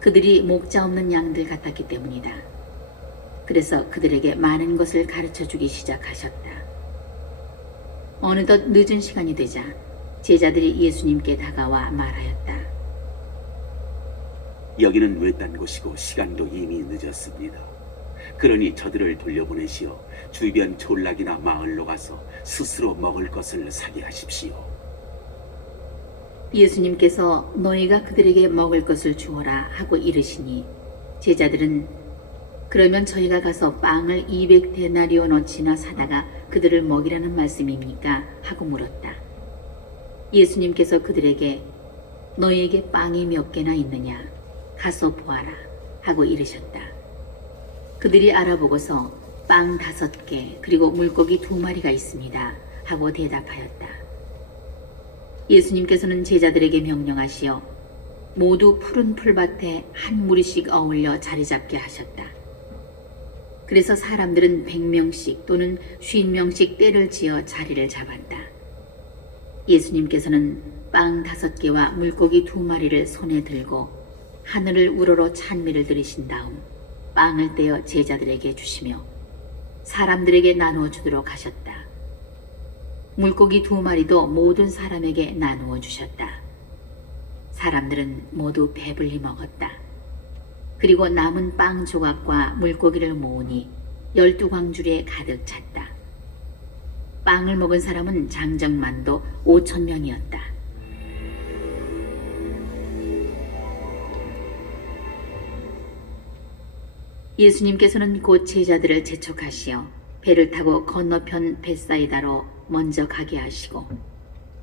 그들이 목자 없는 양들 같았기 때문이다. 그래서 그들에게 많은 것을 가르쳐주기 시작하셨다. 어느덧 늦은 시간이 되자 제자들이 예수님께 다가와 말하였다. 여기는 외딴 곳이고 시간도 이미 늦었습니다. 그러니 저들을 돌려보내시어 주변 촌락이나 마을로 가서 스스로 먹을 것을 사게 하십시오. 예수님께서 너희가 그들에게 먹을 것을 주어라 하고 이르시니 제자들은 그러면 저희가 가서 빵을 200데나리오너치나 사다가 그들을 먹이라는 말씀입니까? 하고 물었다. 예수님께서 그들에게 너희에게 빵이 몇 개나 있느냐? 가서 보아라 하고 이르셨다. 그들이 알아보고서 빵 5개 그리고 물고기 2마리가 있습니다 하고 대답하였다. 예수님께서는 제자들에게 명령하시어 모두 푸른 풀밭에 한 무리씩 어울려 자리 잡게 하셨다. 그래서 사람들은 100명씩 또는 50명씩 떼를 지어 자리를 잡았다. 예수님께서는 빵 5개와 물고기 2마리를 손에 들고 하늘을 우러러 찬미를 들으신 다음 빵을 떼어 제자들에게 주시며 사람들에게 나누어 주도록 하셨다. 물고기 2마리도 모든 사람에게 나누어 주셨다. 사람들은 모두 배불리 먹었다. 그리고 남은 빵 조각과 물고기를 모으니 12광주리에 가득 찼다. 빵을 먹은 사람은 장정만도 5,000명이었다. 예수님께서는 곧 제자들을 재촉하시어 배를 타고 건너편 벳사이다로 먼저 가게 하시고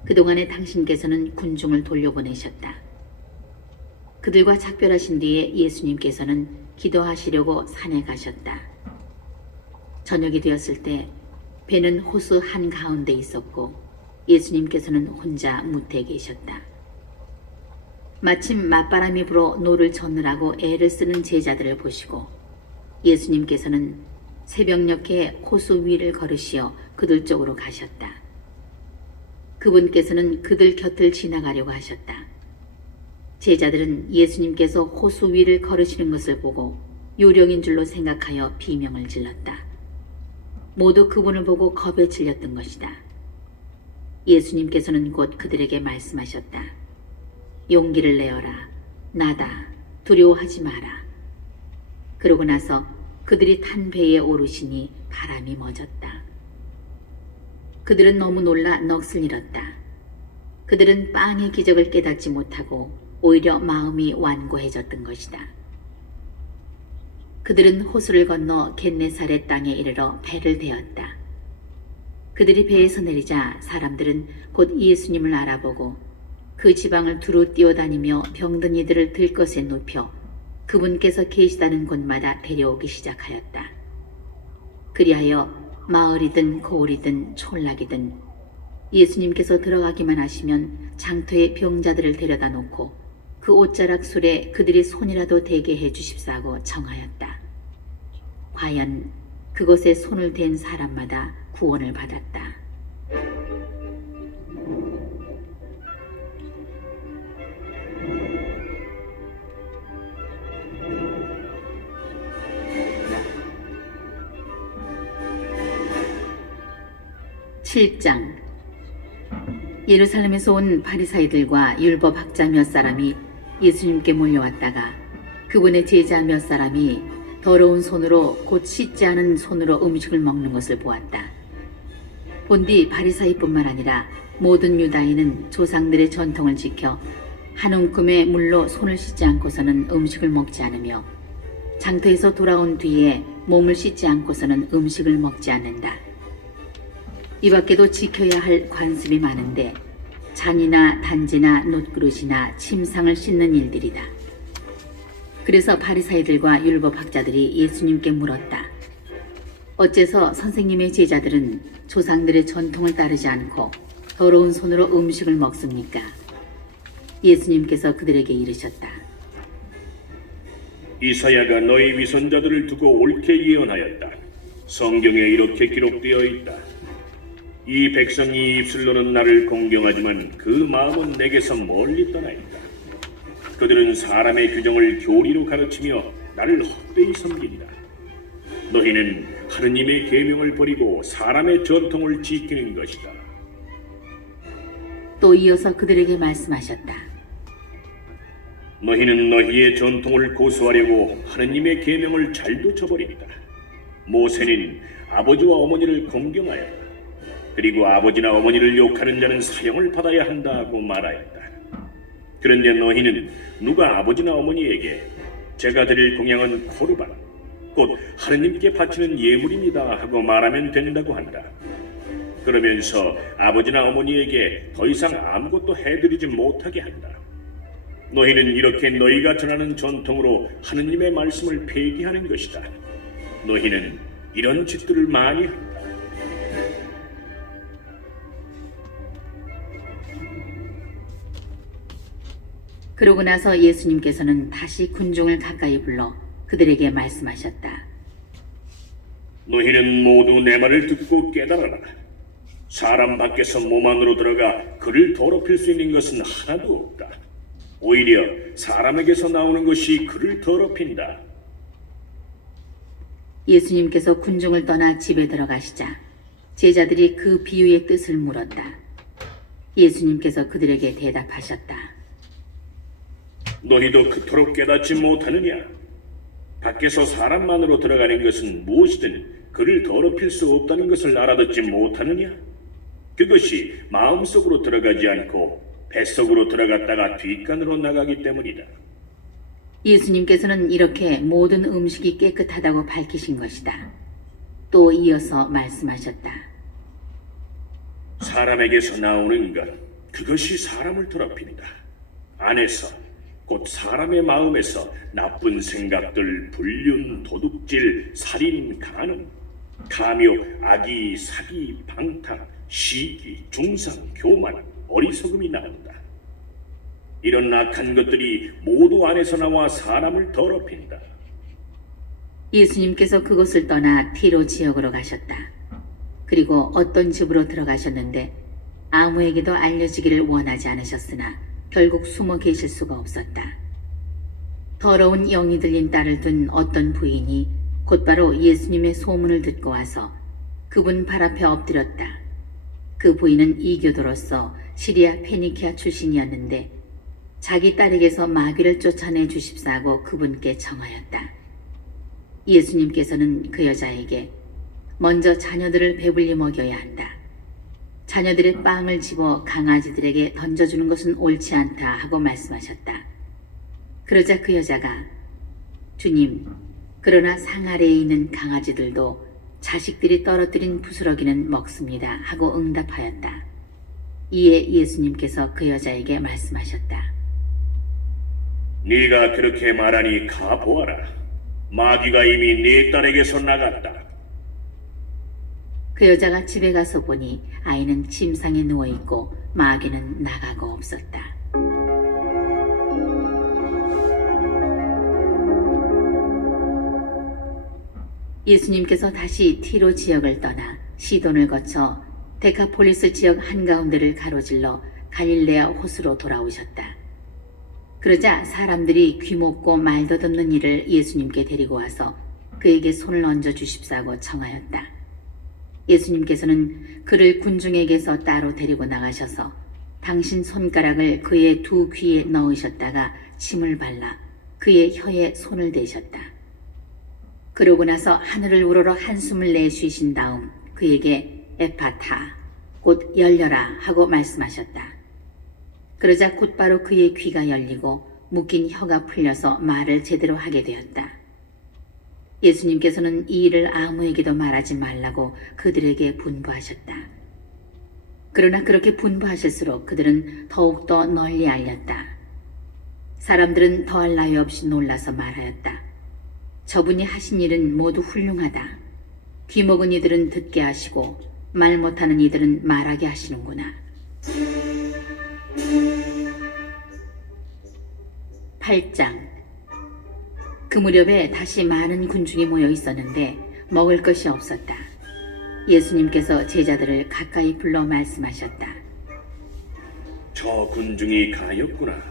그동안에 당신께서는 군중을 돌려보내셨다. 그들과 작별하신 뒤에 예수님께서는 기도하시려고 산에 가셨다. 저녁이 되었을 때 배는 호수 한가운데 있었고 예수님께서는 혼자 무태에 계셨다. 마침 맞바람이 불어 노를 젓느라고 애를 쓰는 제자들을 보시고 예수님께서는 새벽녘에 호수 위를 걸으시어 그들 쪽으로 가셨다. 그분께서는 그들 곁을 지나가려고 하셨다. 제자들은 예수님께서 호수 위를 걸으시는 것을 보고 요령인 줄로 생각하여 비명을 질렀다. 모두 그분을 보고 겁에 질렸던 것이다. 예수님께서는 곧 그들에게 말씀하셨다. 용기를 내어라. 나다. 두려워하지 마라. 그러고 나서 그들이 탄 배에 오르시니 바람이 멎었다. 그들은 너무 놀라 넋을 잃었다. 그들은 빵의 기적을 깨닫지 못하고 오히려 마음이 완고해졌던 것이다. 그들은 호수를 건너 겟네사렛 땅에 이르러 배를 대었다. 그들이 배에서 내리자 사람들은 곧 예수님을 알아보고 그 지방을 두루 뛰어다니며 병든 이들을 들것에 눕혀 그분께서 계시다는 곳마다 데려오기 시작하였다. 그리하여 마을이든 고을이든 촌락이든 예수님께서 들어가기만 하시면 장터에 병자들을 데려다 놓고 그 옷자락 술에 그들이 손이라도 대게 해 주십사고 청하였다. 과연 그것에 손을 댄 사람마다 구원을 받았다. (7장) 예루살렘에서 온 바리사이들과 율법학자 몇 사람이 예수님께 몰려왔다가 그분의 제자 몇 사람이 더러운 손으로 곧 씻지 않은 손으로 음식을 먹는 것을 보았다. 본디 바리사이뿐만 아니라 모든 유다인은 조상들의 전통을 지켜 한 움큼의 물로 손을 씻지 않고서는 음식을 먹지 않으며 장터에서 돌아온 뒤에 몸을 씻지 않고서는 음식을 먹지 않는다. 이 밖에도 지켜야 할 관습이 많은데 잔이나 단지나 놋그릇이나 침상을 씻는 일들이다. 그래서 바리사이들과 율법학자들이 예수님께 물었다. 어째서 선생님의 제자들은 조상들의 전통을 따르지 않고 더러운 손으로 음식을 먹습니까? 예수님께서 그들에게 이르셨다. 이사야가 너희 위선자들을 두고 옳게 예언하였다. 성경에 이렇게 기록되어 있다. 이 백성이 입술로는 나를 공경하지만 그 마음은 내게서 멀리 떠나 있다. 그들은 사람의 규정을 교리로 가르치며 나를 헛되이 섬긴다. 너희는 하느님의 계명을 버리고 사람의 전통을 지키는 것이다. 또 이어서 그들에게 말씀하셨다. 너희는 너희의 전통을 고수하려고 하느님의 계명을 잘도 저버린다. 모세는 아버지와 어머니를 공경하였다. 그리고 아버지나 어머니를 욕하는 자는 사형을 받아야 한다고 말하였다. 그런데 너희는 누가 아버지나 어머니에게 제가 드릴 공양은 코르반, 곧 하느님께 바치는 예물입니다 하고 말하면 된다고 한다. 그러면서 아버지나 어머니에게 더 이상 아무것도 해드리지 못하게 한다. 너희는 이렇게 너희가 전하는 전통으로 하느님의 말씀을 폐기하는 것이다. 너희는 이런 짓들을 많이 한다. 그러고 나서 예수님께서는 다시 군중을 가까이 불러 그들에게 말씀하셨다. 너희는 모두 내 말을 듣고 깨달아라. 사람 밖에서 몸 안으로 들어가 그를 더럽힐 수 있는 것은 하나도 없다. 오히려 사람에게서 나오는 것이 그를 더럽힌다. 예수님께서 군중을 떠나 집에 들어가시자 제자들이 그 비유의 뜻을 물었다. 예수님께서 그들에게 대답하셨다. 너희도 그토록 깨닫지 못하느냐? 밖에서 사람만으로 들어가는 것은 무엇이든 그를 더럽힐 수 없다는 것을 알아듣지 못하느냐? 그것이 마음속으로 들어가지 않고 뱃속으로 들어갔다가 뒷간으로 나가기 때문이다. 예수님께서는 이렇게 모든 음식이 깨끗하다고 밝히신 것이다. 또 이어서 말씀하셨다. 사람에게서 나오는 것, 그것이 사람을 더럽힌다. 안에서, 곧 사람의 마음에서 나쁜 생각들, 불륜, 도둑질, 살인, 간음, 탐욕, 악의, 사기, 방탕, 시기, 중상, 교만, 어리석음이 나온다. 이런 악한 것들이 모두 안에서 나와 사람을 더럽힌다. 예수님께서 그곳을 떠나 티로 지역으로 가셨다. 그리고 어떤 집으로 들어가셨는데 아무에게도 알려지기를 원하지 않으셨으나 결국 숨어 계실 수가 없었다. 더러운 영이 들린 딸을 둔 어떤 부인이 곧바로 예수님의 소문을 듣고 와서 그분 발 앞에 엎드렸다. 그 부인은 이교도로서 시리아 페니키아 출신이었는데 자기 딸에게서 마귀를 쫓아내 주십사고 그분께 청하였다. 예수님께서는 그 여자에게 먼저 자녀들을 배불리 먹여야 한다. 자녀들의 빵을 집어 강아지들에게 던져주는 것은 옳지 않다 하고 말씀하셨다. 그러자 그 여자가 주님, 그러나 상 아래에 있는 강아지들도 자식들이 떨어뜨린 부스러기는 먹습니다 하고 응답하였다. 이에 예수님께서 그 여자에게 말씀하셨다. 네가 그렇게 말하니 가보아라. 마귀가 이미 네 딸에게서 나갔다. 그 여자가 집에 가서 보니 아이는 침상에 누워있고 마귀는 나가고 없었다. 예수님께서 다시 티로 지역을 떠나 시돈을 거쳐 데카폴리스 지역 한가운데를 가로질러 갈릴레아 호수로 돌아오셨다. 그러자 사람들이 귀먹고 말더듬는 이를 예수님께 데리고 와서 그에게 손을 얹어 주십사고 청하였다. 예수님께서는 그를 군중에게서 따로 데리고 나가셔서 당신 손가락을 그의 두 귀에 넣으셨다가 침을 발라 그의 혀에 손을 대셨다. 그러고 나서 하늘을 우러러 한숨을 내쉬신 다음 그에게 에파타, 곧 열려라 하고 말씀하셨다. 그러자 곧바로 그의 귀가 열리고 묶인 혀가 풀려서 말을 제대로 하게 되었다. 예수님께서는 이 일을 아무에게도 말하지 말라고 그들에게 분부하셨다. 그러나 그렇게 분부하실수록 그들은 더욱더 널리 알렸다. 사람들은 더할 나위 없이 놀라서 말하였다. 저분이 하신 일은 모두 훌륭하다. 귀먹은 이들은 듣게 하시고 말 못하는 이들은 말하게 하시는구나. 8장. 그 무렵에 다시 많은 군중이 모여 있었는데 먹을 것이 없었다. 예수님께서 제자들을 가까이 불러 말씀하셨다. 저 군중이 가엾구나.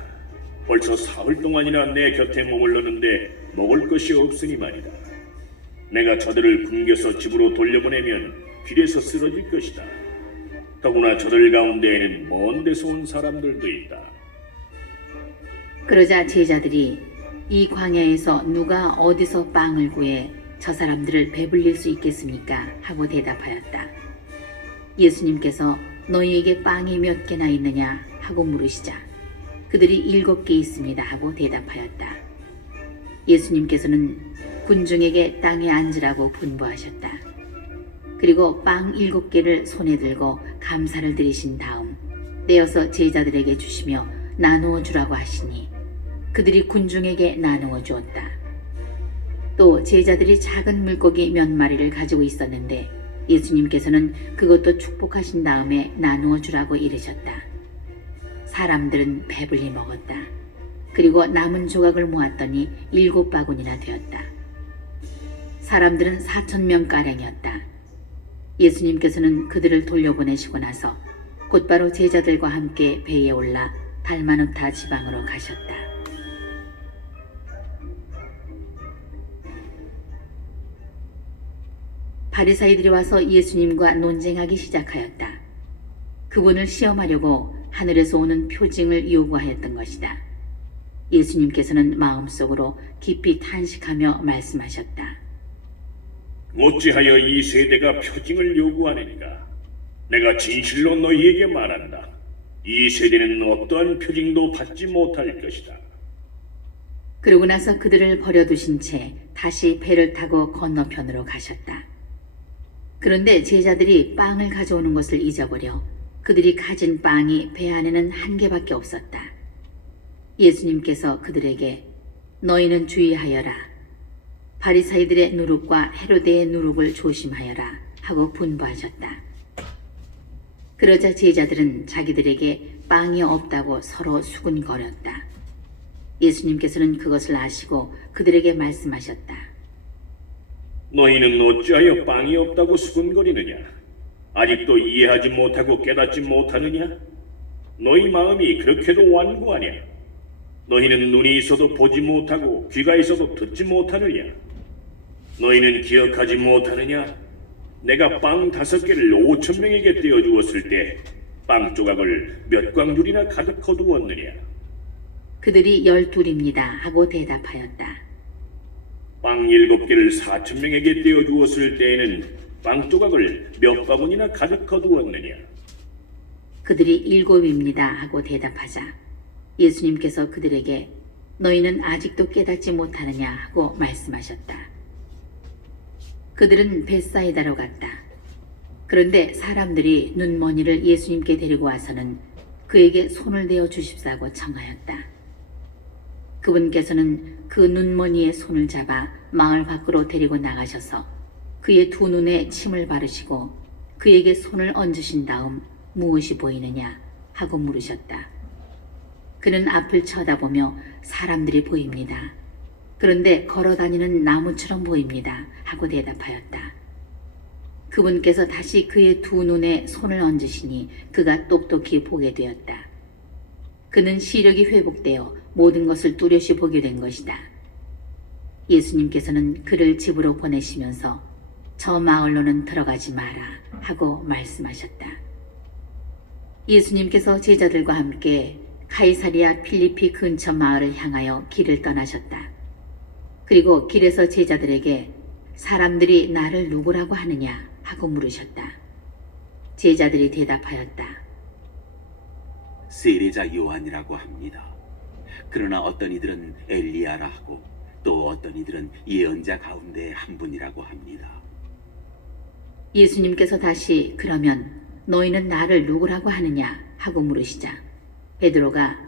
벌써 사흘 동안이나 내 곁에 머물렀는데 먹을 것이 없으니 말이다. 내가 저들을 굶겨서 집으로 돌려보내면 길에서 쓰러질 것이다. 더구나 저들 가운데에는 먼 데서 온 사람들도 있다. 그러자 제자들이 이 광야에서 누가 어디서 빵을 구해 저 사람들을 배불릴 수 있겠습니까? 하고 대답하였다. 예수님께서 너희에게 빵이 몇 개나 있느냐? 하고 물으시자 그들이 7개 있습니다 하고 대답하였다. 예수님께서는 군중에게 땅에 앉으라고 분부하셨다. 그리고 빵 7개를 손에 들고 감사를 드리신 다음 떼어서 제자들에게 주시며 나누어 주라고 하시니 그들이 군중에게 나누어 주었다. 또 제자들이 작은 물고기 몇 마리를 가지고 있었는데 예수님께서는 그것도 축복하신 다음에 나누어 주라고 이르셨다. 사람들은 배불리 먹었다. 그리고 남은 조각을 모았더니 7바구니나 되었다. 사람들은 4,000명가량이었다. 예수님께서는 그들을 돌려보내시고 나서 곧바로 제자들과 함께 배에 올라 달마누타 지방으로 가셨다. 바리사이들이 와서 예수님과 논쟁하기 시작하였다. 그분을 시험하려고 하늘에서 오는 표징을 요구하였던 것이다. 예수님께서는 마음속으로 깊이 탄식하며 말씀하셨다. 어찌하여 이 세대가 표징을 요구하는가? 내가 진실로 너희에게 말한다. 이 세대는 어떠한 표징도 받지 못할 것이다. 그러고 나서 그들을 버려두신 채 다시 배를 타고 건너편으로 가셨다. 그런데 제자들이 빵을 가져오는 것을 잊어버려 그들이 가진 빵이 배 안에는 한 개밖에 없었다. 예수님께서 그들에게 너희는 주의하여라. 바리사이들의 누룩과 헤로데의 누룩을 조심하여라 하고 분부하셨다. 그러자 제자들은 자기들에게 빵이 없다고 서로 수군거렸다. 예수님께서는 그것을 아시고 그들에게 말씀하셨다. 너희는 어찌하여 빵이 없다고 수군거리느냐? 아직도 이해하지 못하고 깨닫지 못하느냐? 너희 마음이 그렇게도 완고하냐? 너희는 눈이 있어도 보지 못하고 귀가 있어도 듣지 못하느냐? 너희는 기억하지 못하느냐? 내가 빵 5개를 5,000명에게 떼어주었을 때 빵 조각을 몇 광줄이나 가득 거두었느냐? 그들이 12입니다 하고 대답하였다. 빵 7개를 4,000명에게 떼어주었을 때에는 빵 조각을 몇 바구니나 가득 거두었느냐? 그들이 7입니다 하고 대답하자 예수님께서 그들에게 너희는 아직도 깨닫지 못하느냐 하고 말씀하셨다. 그들은 벳사이다로 갔다. 그런데 사람들이 눈먼이를 예수님께 데리고 와서는 그에게 손을 대어 주십사고 청하였다. 그분께서는 그 눈먼이의 손을 잡아 마을 밖으로 데리고 나가셔서 그의 두 눈에 침을 바르시고 그에게 손을 얹으신 다음 무엇이 보이느냐 하고 물으셨다. 그는 앞을 쳐다보며 사람들이 보입니다. 그런데 걸어다니는 나무처럼 보입니다 하고 대답하였다. 그분께서 다시 그의 두 눈에 손을 얹으시니 그가 똑똑히 보게 되었다. 그는 시력이 회복되어 모든 것을 뚜렷이 보게 된 것이다. 예수님께서는 그를 집으로 보내시면서 저 마을로는 들어가지 마라 하고 말씀하셨다. 예수님께서 제자들과 함께 카이사리아 필리피 근처 마을을 향하여 길을 떠나셨다. 그리고 길에서 제자들에게 사람들이 나를 누구라고 하느냐 하고 물으셨다. 제자들이 대답하였다. 세례자 요한이라고 합니다. 그러나 어떤 이들은 엘리야라 하고 또 어떤 이들은 예언자 가운데 한 분이라고 합니다. 예수님께서 다시 그러면 너희는 나를 누구라고 하느냐 하고 물으시자 베드로가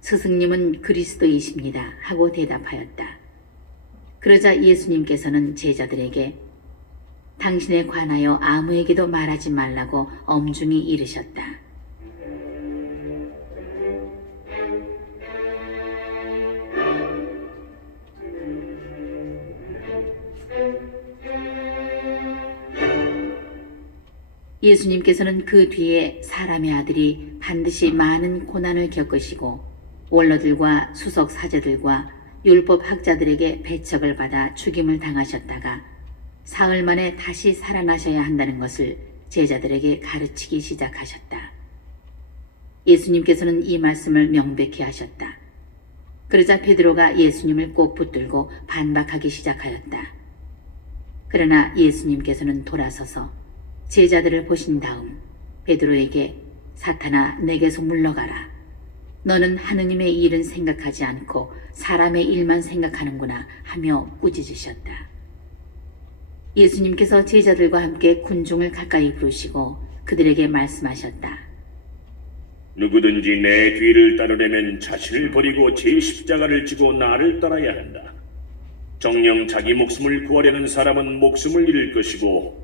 스승님은 그리스도이십니다 하고 대답하였다. 그러자 예수님께서는 제자들에게 당신에 관하여 아무에게도 말하지 말라고 엄중히 이르셨다. 예수님께서는 그 뒤에 사람의 아들이 반드시 많은 고난을 겪으시고 원로들과 수석 사제들과 율법 학자들에게 배척을 받아 죽임을 당하셨다가 사흘 만에 다시 살아나셔야 한다는 것을 제자들에게 가르치기 시작하셨다. 예수님께서는 이 말씀을 명백히 하셨다. 그러자 베드로가 예수님을 꼭 붙들고 반박하기 시작하였다. 그러나 예수님께서는 돌아서서 제자들을 보신 다음 베드로에게 사탄아 내게서 물러가라. 너는 하느님의 일은 생각하지 않고 사람의 일만 생각하는구나 하며 꾸짖으셨다. 예수님께서 제자들과 함께 군중을 가까이 부르시고 그들에게 말씀하셨다. 누구든지 내 뒤를 따르려면 자신을 버리고 제 십자가를 지고 나를 따라야 한다. 정녕 자기 목숨을 구하려는 사람은 목숨을 잃을 것이고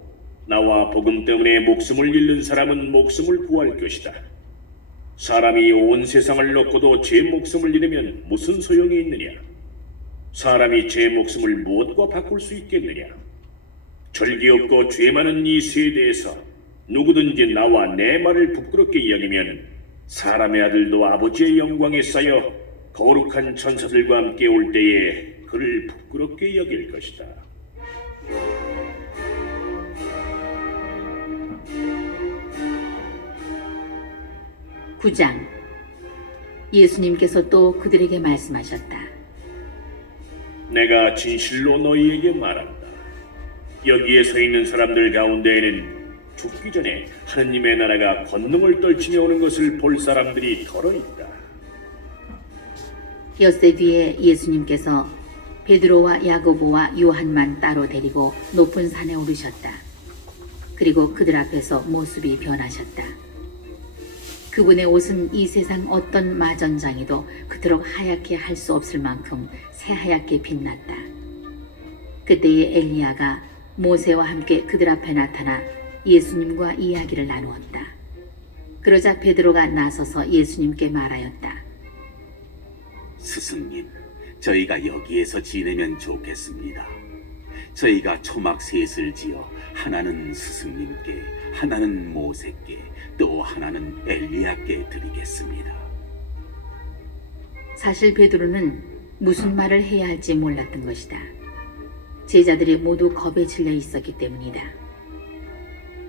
나와 복음 때문에 목숨을 잃는 사람은 목숨을 구할 것이다. 사람이 온 세상을 얻고도 제 목숨을 잃으면 무슨 소용이 있느냐? 사람이 제 목숨을 무엇과 바꿀 수 있겠느냐? 절기 없고 죄 많은 이 세대에서 누구든지 나와 내 말을 부끄럽게 여기면 사람의 아들도 아버지의 영광에 쌓여 거룩한 천사들과 함께 올 때에 그를 부끄럽게 여길 것이다. (9장) 예수님께서 또 그들에게 말씀하셨다. 내가 진실로 너희에게 말한다. 여기에 서 있는 사람들 가운데에는 죽기 전에 하느님의 나라가 권능을 떨치며 오는 것을 볼 사람들이 더러 있다. 엿새 뒤에 예수님께서 베드로와 야고보와 요한만 따로 데리고 높은 산에 오르셨다. 그리고 그들 앞에서 모습이 변하셨다. 그분의 옷은 이 세상 어떤 마전장이도 그토록 하얗게 할 수 없을 만큼 새하얗게 빛났다. 그때에 엘리야가 모세와 함께 그들 앞에 나타나 예수님과 이야기를 나누었다. 그러자 베드로가 나서서 예수님께 말하였다. 스승님, 저희가 여기에서 지내면 좋겠습니다. 저희가 초막 셋을 지어 하나는 스승님께, 하나는 모세께, 또 하나는 엘리야께 드리겠습니다. 사실 베드로는 무슨 말을 해야 할지 몰랐던 것이다. 제자들이 모두 겁에 질려 있었기 때문이다.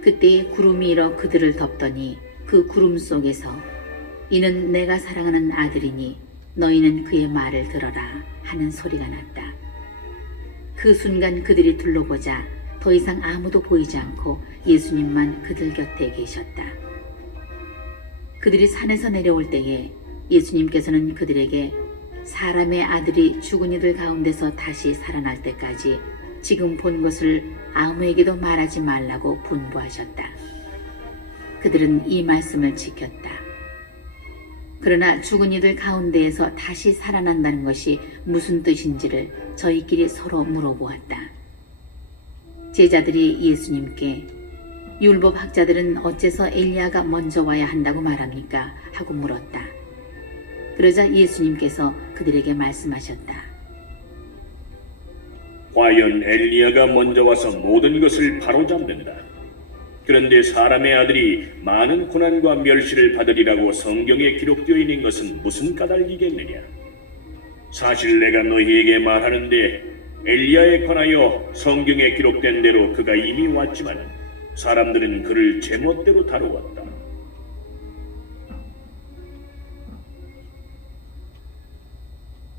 그때에 구름이 일어 그들을 덮더니 그 구름 속에서 이는 내가 사랑하는 아들이니 너희는 그의 말을 들어라 하는 소리가 났다. 그 순간 그들이 둘러보자 더 이상 아무도 보이지 않고 예수님만 그들 곁에 계셨다. 그들이 산에서 내려올 때에 예수님께서는 그들에게 사람의 아들이 죽은 이들 가운데서 다시 살아날 때까지 지금 본 것을 아무에게도 말하지 말라고 분부하셨다. 그들은 이 말씀을 지켰다. 그러나 죽은 이들 가운데에서 다시 살아난다는 것이 무슨 뜻인지를 저희끼리 서로 물어보았다. 제자들이 예수님께 율법 학자들은 어째서 엘리야가 먼저 와야 한다고 말합니까? 하고 물었다. 그러자 예수님께서 그들에게 말씀하셨다. 과연 엘리야가 먼저 와서 모든 것을 바로잡는다. 그런데 사람의 아들이 많은 고난과 멸시를 받으리라고 성경에 기록되어 있는 것은 무슨 까닭이겠느냐? 사실 내가 너희에게 말하는데 엘리야에 관하여 성경에 기록된 대로 그가 이미 왔지만 사람들은 그를 제멋대로 다루었다.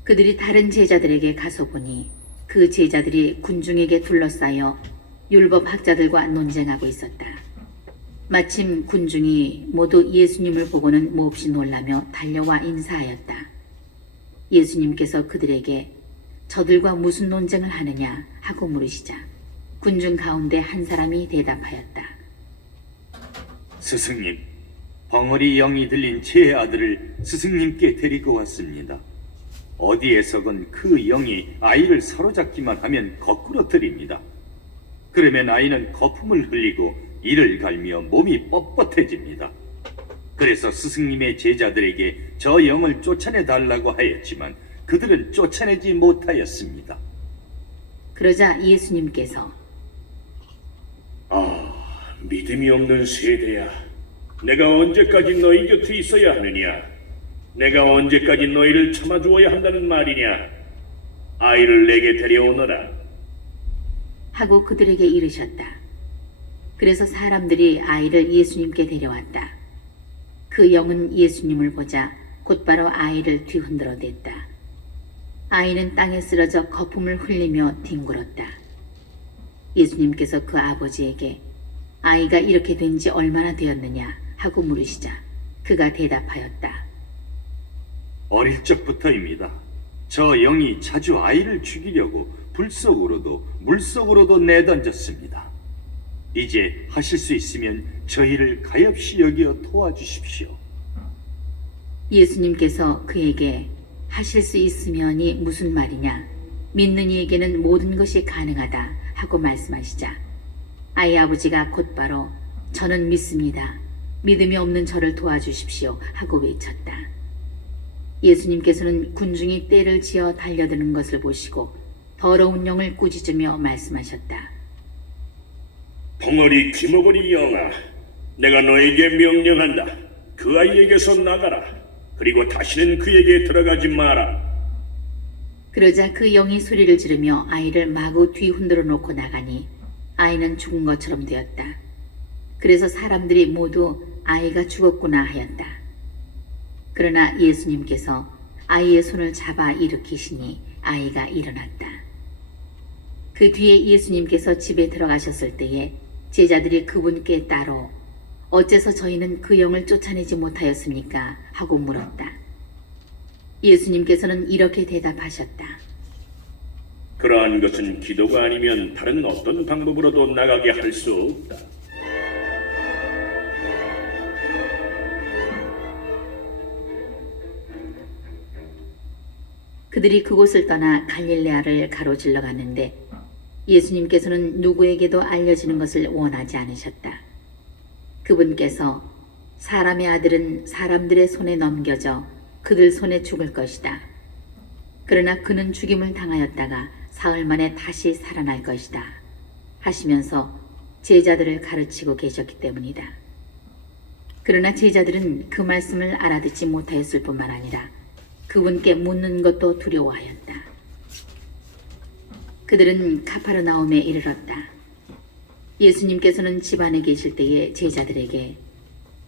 그들이 다른 제자들에게 가서 보니 그 제자들이 군중에게 둘러싸여 율법 학자들과 논쟁하고 있었다. 마침 군중이 모두 예수님을 보고는 몹시 놀라며 달려와 인사하였다. 예수님께서 그들에게 저들과 무슨 논쟁을 하느냐 하고 물으시자 군중 가운데 한 사람이 대답하였다. 스승님, 벙어리 영이 들린 제 아들을 스승님께 데리고 왔습니다. 어디에서건 그 영이 아이를 사로잡기만 하면 거꾸로 들입니다. 그러면 아이는 거품을 흘리고 이를 갈며 몸이 뻣뻣해집니다. 그래서 스승님의 제자들에게 저 영을 쫓아내 달라고 하였지만 그들은 쫓아내지 못하였습니다. 그러자 예수님께서 믿음이 없는 세대야. 내가 언제까지 너희 곁에 있어야 하느냐? 내가 언제까지 너희를 참아주어야 한다는 말이냐? 아이를 내게 데려오너라. 하고 그들에게 이르셨다. 그래서 사람들이 아이를 예수님께 데려왔다. 그 영은 예수님을 보자 곧바로 아이를 뒤흔들어 댔다. 아이는 땅에 쓰러져 거품을 흘리며 뒹굴었다. 예수님께서 그 아버지에게 아이가 이렇게 된 지 얼마나 되었느냐 하고 물으시자 그가 대답하였다. 어릴 적부터입니다. 저 영이 자주 아이를 죽이려고 불 속으로도 물 속으로도 내던졌습니다. 이제 하실 수 있으면 저희를 가엾이 여겨 도와주십시오. 예수님께서 그에게 하실 수 있으면이 무슨 말이냐? 믿는 이에게는 모든 것이 가능하다 하고 말씀하시자 아이 아버지가 곧바로 저는 믿습니다. 믿음이 없는 저를 도와주십시오 하고 외쳤다. 예수님께서는 군중이 떼를 지어 달려드는 것을 보시고 더러운 영을 꾸짖으며 말씀하셨다. 벙어리 귀머거리 영아, 내가 너에게 명령한다. 그 아이에게서 나가라. 그리고 다시는 그에게 들어가지 마라. 그러자 그 영이 소리를 지르며 아이를 마구 뒤흔들어 놓고 나가니 아이는 죽은 것처럼 되었다. 그래서 사람들이 모두 아이가 죽었구나 하였다. 그러나 예수님께서 아이의 손을 잡아 일으키시니 아이가 일어났다. 그 뒤에 예수님께서 집에 들어가셨을 때에 제자들이 그분께 따로 어째서 저희는 그 영을 쫓아내지 못하였습니까? 하고 물었다. 예수님께서는 이렇게 대답하셨다. 그러한 것은 기도가 아니면 다른 어떤 방법으로도 나가게 할 수 없다. 그들이 그곳을 떠나 갈릴레아를 가로질러 갔는데 예수님께서는 누구에게도 알려지는 것을 원하지 않으셨다. 그분께서 사람의 아들은 사람들의 손에 넘겨져 그들 손에 죽을 것이다. 그러나 그는 죽임을 당하였다가 사흘 만에 다시 살아날 것이다. 하시면서 제자들을 가르치고 계셨기 때문이다. 그러나 제자들은 그 말씀을 알아듣지 못하였을 뿐만 아니라 그분께 묻는 것도 두려워하였다. 그들은 가파르나움에 이르렀다. 예수님께서는 집 안에 계실 때에 제자들에게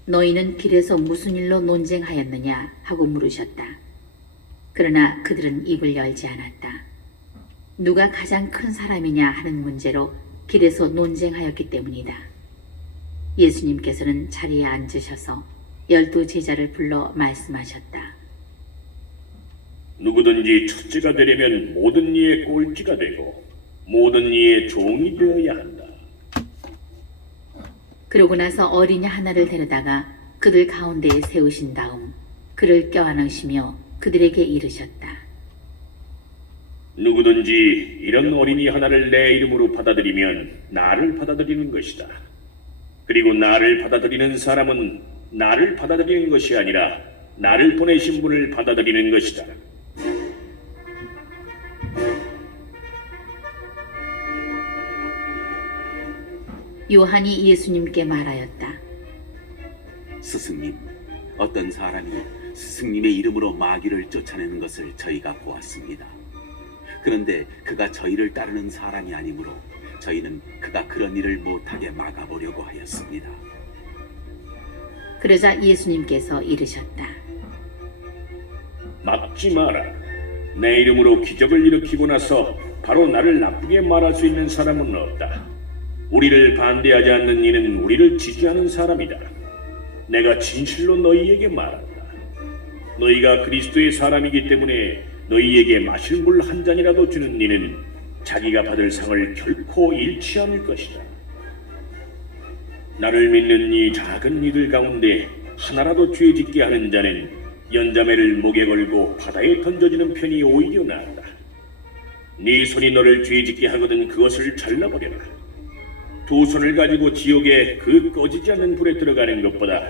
너희는 길에서 무슨 일로 논쟁하였느냐 하고 물으셨다. 그러나 그들은 입을 열지 않았다. 누가 가장 큰 사람이냐 하는 문제로 길에서 논쟁하였기 때문이다. 예수님께서는 자리에 앉으셔서 12 제자를 불러 말씀하셨다. 누구든지 첫째가 되려면 모든 이의 꼴찌가 되고 모든 이의 종이 되어야 한다. 그러고 나서 어린이 하나를 데려다가 그들 가운데에 세우신 다음 그를 껴안으시며 그들에게 이르셨다. 누구든지 이런 어린이 하나를 내 이름으로 받아들이면 나를 받아들이는 것이다. 그리고 나를 받아들이는 사람은 나를 받아들이는 것이 아니라 나를 보내신 분을 받아들이는 것이다. 요한이 예수님께 말하였다. 스승님, 어떤 사람이 스승님의 이름으로 마귀를 쫓아내는 것을 저희가 보았습니다. 그런데 그가 저희를 따르는 사람이 아니므로 저희는 그가 그런 일을 못하게 막아보려고 하였습니다. 그러자 예수님께서 이르셨다. 막지 마라. 내 이름으로 기적을 일으키고 나서 바로 나를 나쁘게 말할 수 있는 사람은 없다. 우리를 반대하지 않는 이는 우리를 지지하는 사람이다. 내가 진실로 너희에게 말한다. 너희가 그리스도의 사람이기 때문에 너희에게 마실 물 한 잔이라도 주는 이는 자기가 받을 상을 결코 잃지 않을 것이다. 나를 믿는 이 작은 이들 가운데 하나라도 죄짓게 하는 자는 연자매를 목에 걸고 바다에 던져지는 편이 오히려 나았다. 네 손이 너를 죄짓게 하거든 그것을 잘라버려라. 두 손을 가지고 지옥에 그 꺼지지 않는 불에 들어가는 것보다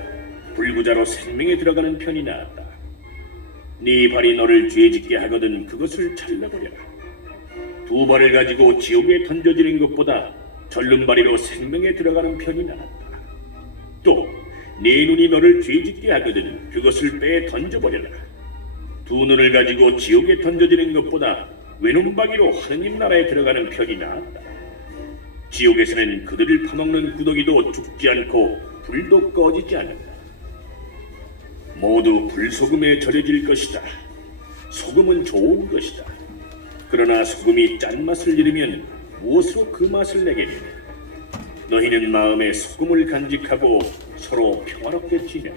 불구자로 생명에 들어가는 편이 나았다. 네 발이 너를 죄짓게 하거든 그것을 잘라버려라. 두 발을 가지고 지옥에 던져지는 것보다 절름발이로 생명에 들어가는 편이 나았다. 또 네 눈이 너를 죄짓게 하거든 그것을 빼 던져버려라. 두 눈을 가지고 지옥에 던져지는 것보다 외눈박이로 하느님 나라에 들어가는 편이 나았다. 지옥에서는 그들을 파먹는 구더기도 죽지 않고 불도 꺼지지 않는다. 모두 불소금에 절여질 것이다. 소금은 좋은 것이다. 그러나 소금이 짠맛을 잃으면 무엇으로 그 맛을 내겠느냐? 너희는 마음에 소금을 간직하고 서로 평화롭게 지내라.